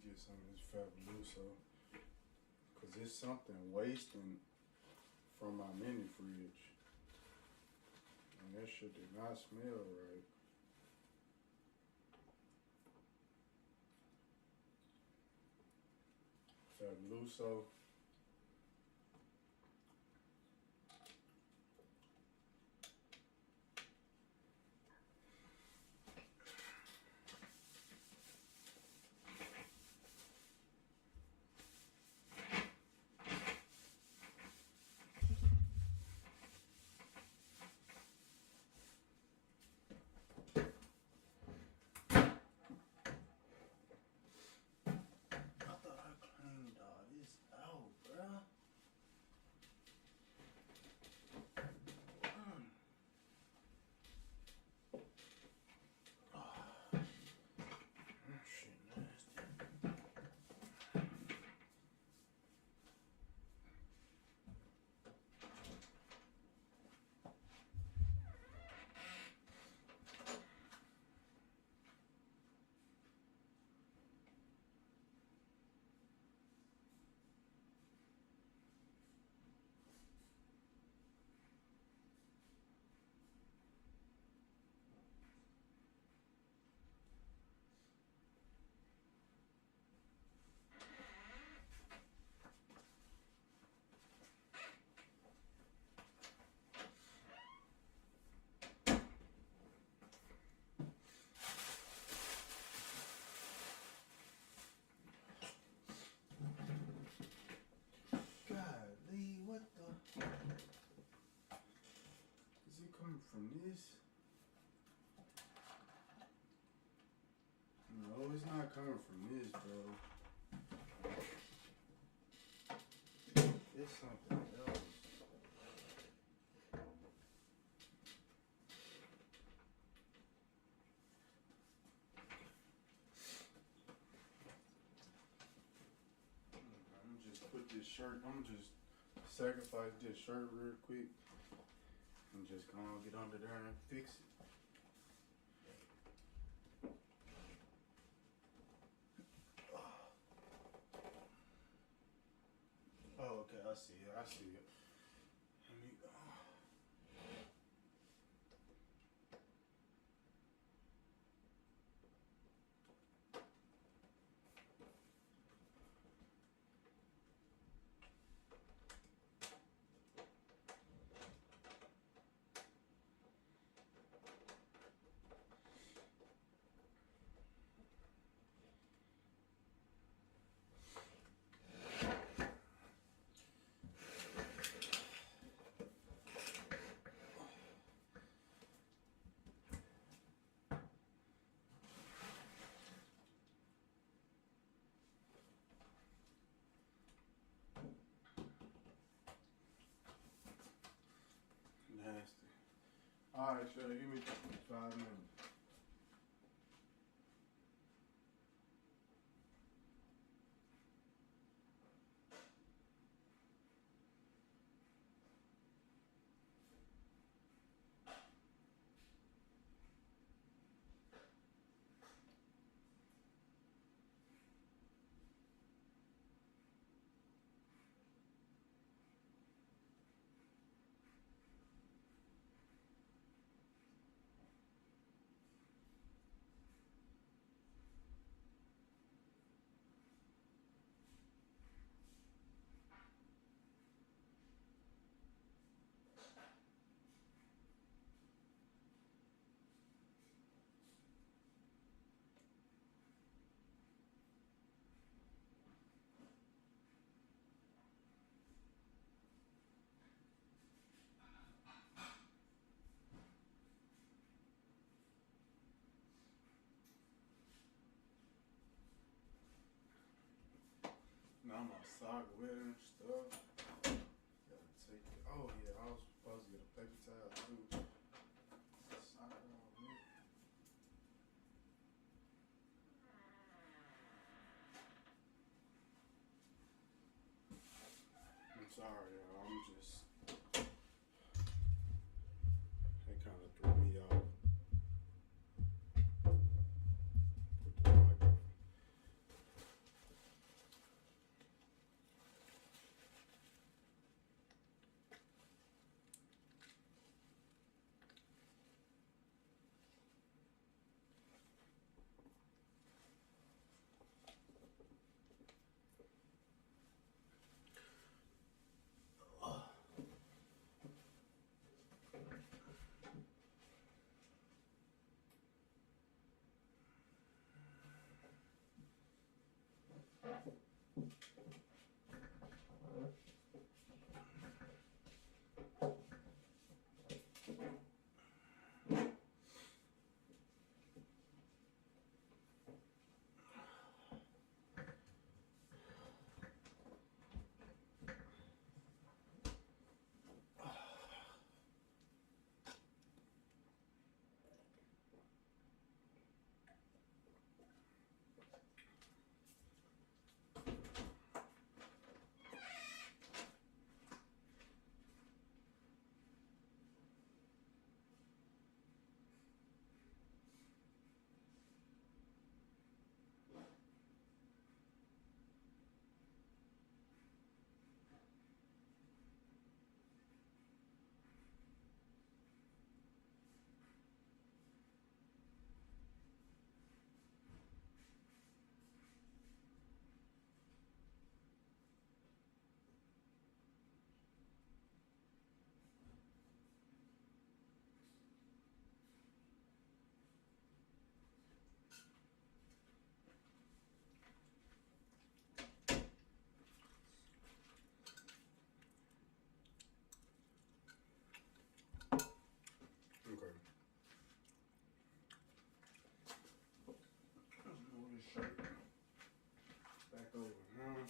Get some of this Fabuloso, cause it's something wasting from my mini fridge, and that shit did not smell right. Fabuloso. Golly, what the? Is it coming from this? No, it's not coming from this, bro. It's something else. I'm gonna just put this shirt, I'm gonna just sacrifice this shirt real quick and just gonna get under there and fix it. Oh, okay, I see it. Let me go. Nasty. Alright, sure, give me 5 minutes. got my sock with it and stuff. Gotta take it. Oh yeah, I was supposed to get a paper towel too. Sock on me. I'm sorry, y'all. I'm just. It kind of threw me off. Put the mic on. Okay. Let's move this shirt back over here.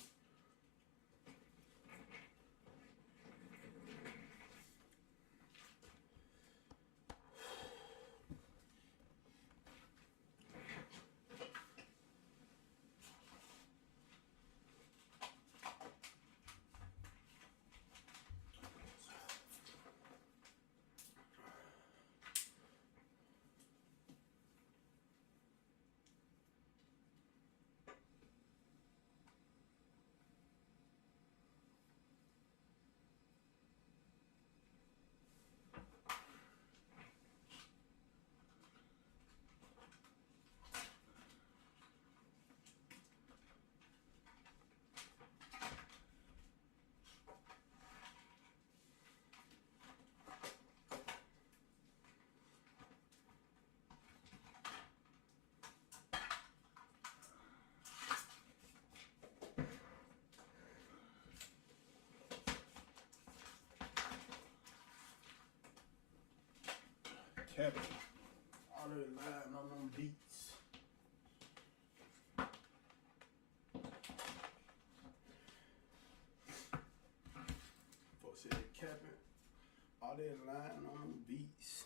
Kevin, all the live on them beats. Folks said Kevin, all they lying on them beats.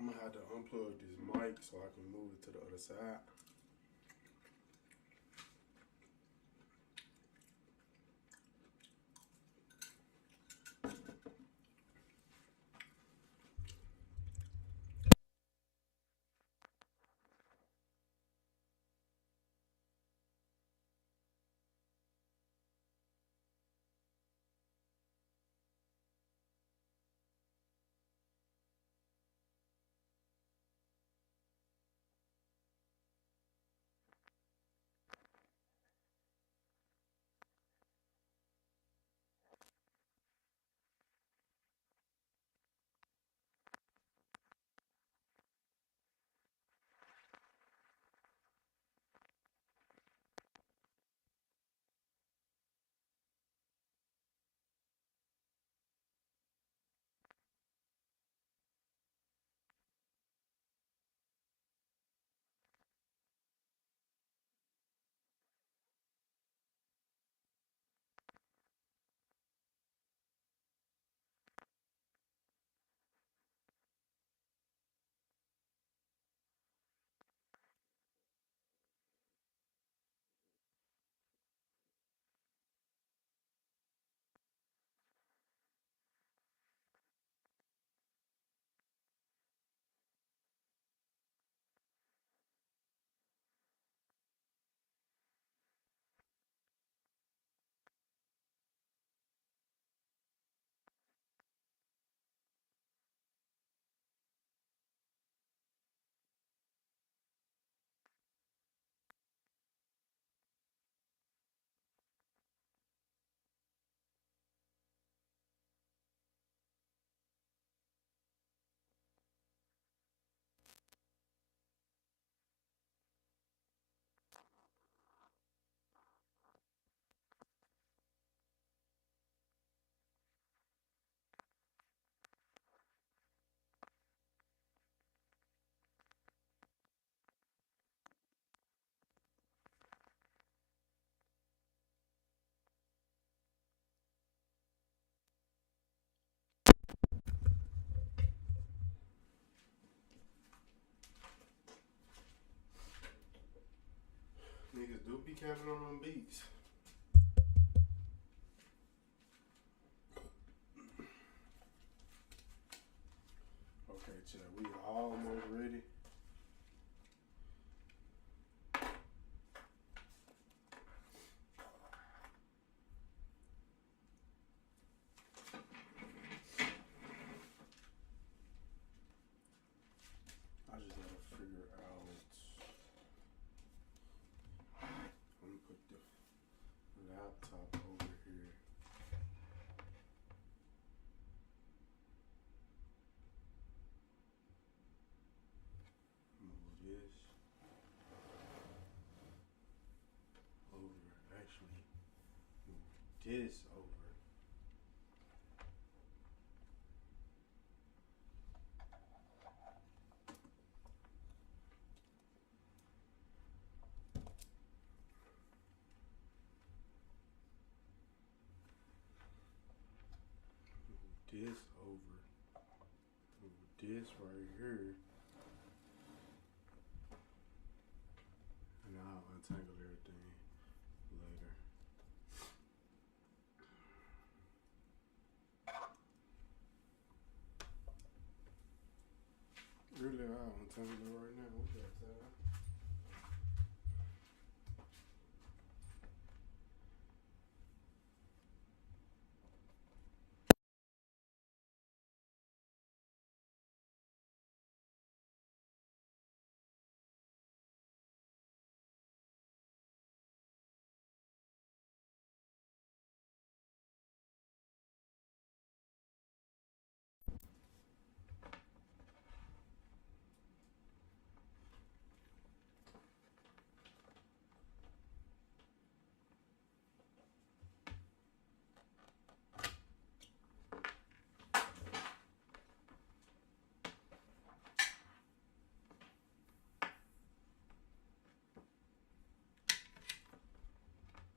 I'm gonna have to unplug this mic so I can move it to the other side. do be catching on them beats. Okay, chat, we almost ready. I just gotta figure out. Let me put the laptop over here. Move this over. Actually, move this over. This over. Move this right here. And I'll untangle everything later. Really, I'll untangle it right now. We got time.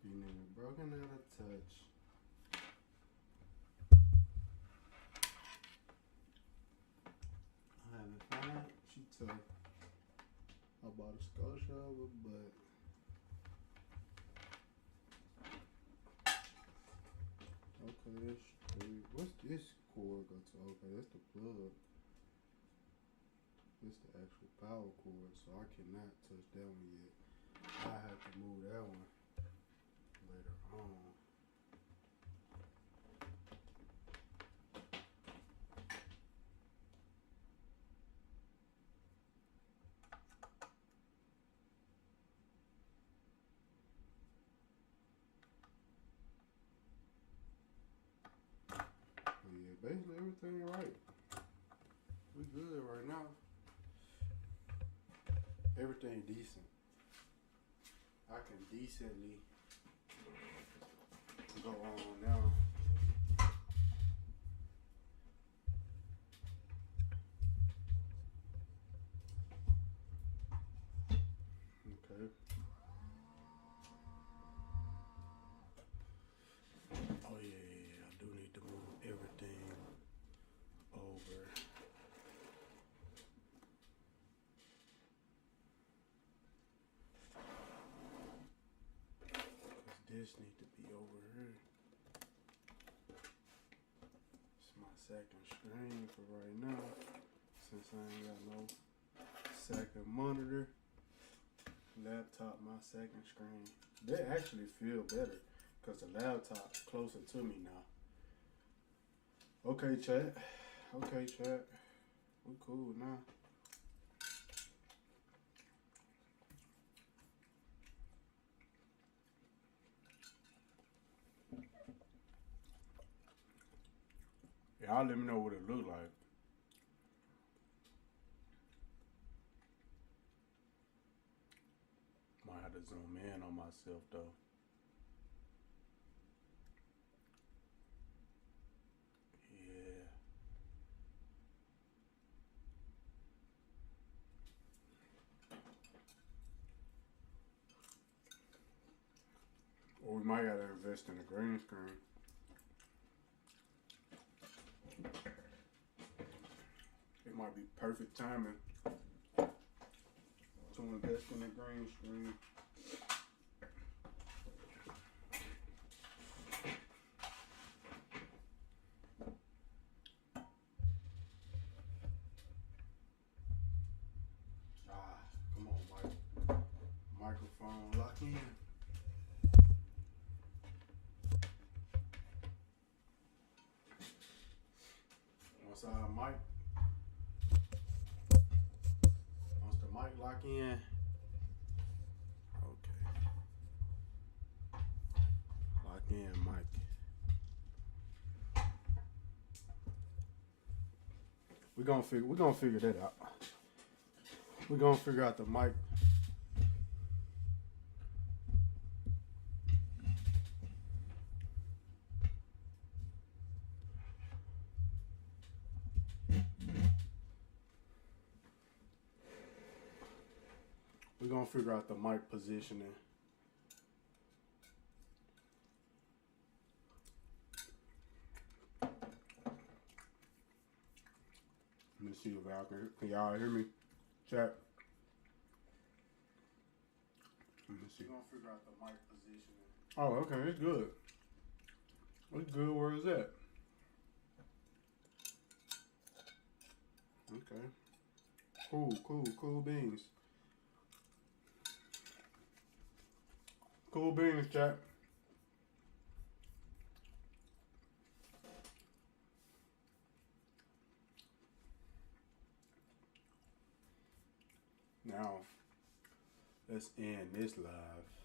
You nigga broken out of touch. I haven't found. She tough. I bought a skull shower, but okay, that's straight. What's this cord go to? Okay, that's the plug. This the actual power cord, so I cannot touch that one yet. I have to move that one later on. But yeah, basically everything right. We good right now. Everything decent. I can decently go on now. Okay. Oh yeah, I do need to move everything over. This need to be over here. It's my second screen for right now. Since I ain't got no second monitor. Laptop, my second screen. They actually feel better because the laptop closer to me now. Okay, chat. Okay, chat. We cool now. Y'all let me know what it look like. Might have to zoom in on myself though. Yeah. Or we might gotta invest in a green screen. It might be perfect timing to invest in a green screen. outside mic. Once the mic lock in. Okay. Lock in mic. We're gonna figure that out. We're gonna figure out the mic. We're gonna figure out the mic positioning. Let me see if y'all can y'all hear me? Chat. Let me see. We're gonna figure out the mic positioning. Oh, okay, it's good. It's good. Where is that? Okay. Cool beans. Cool beans, chat. Now, let's end this live.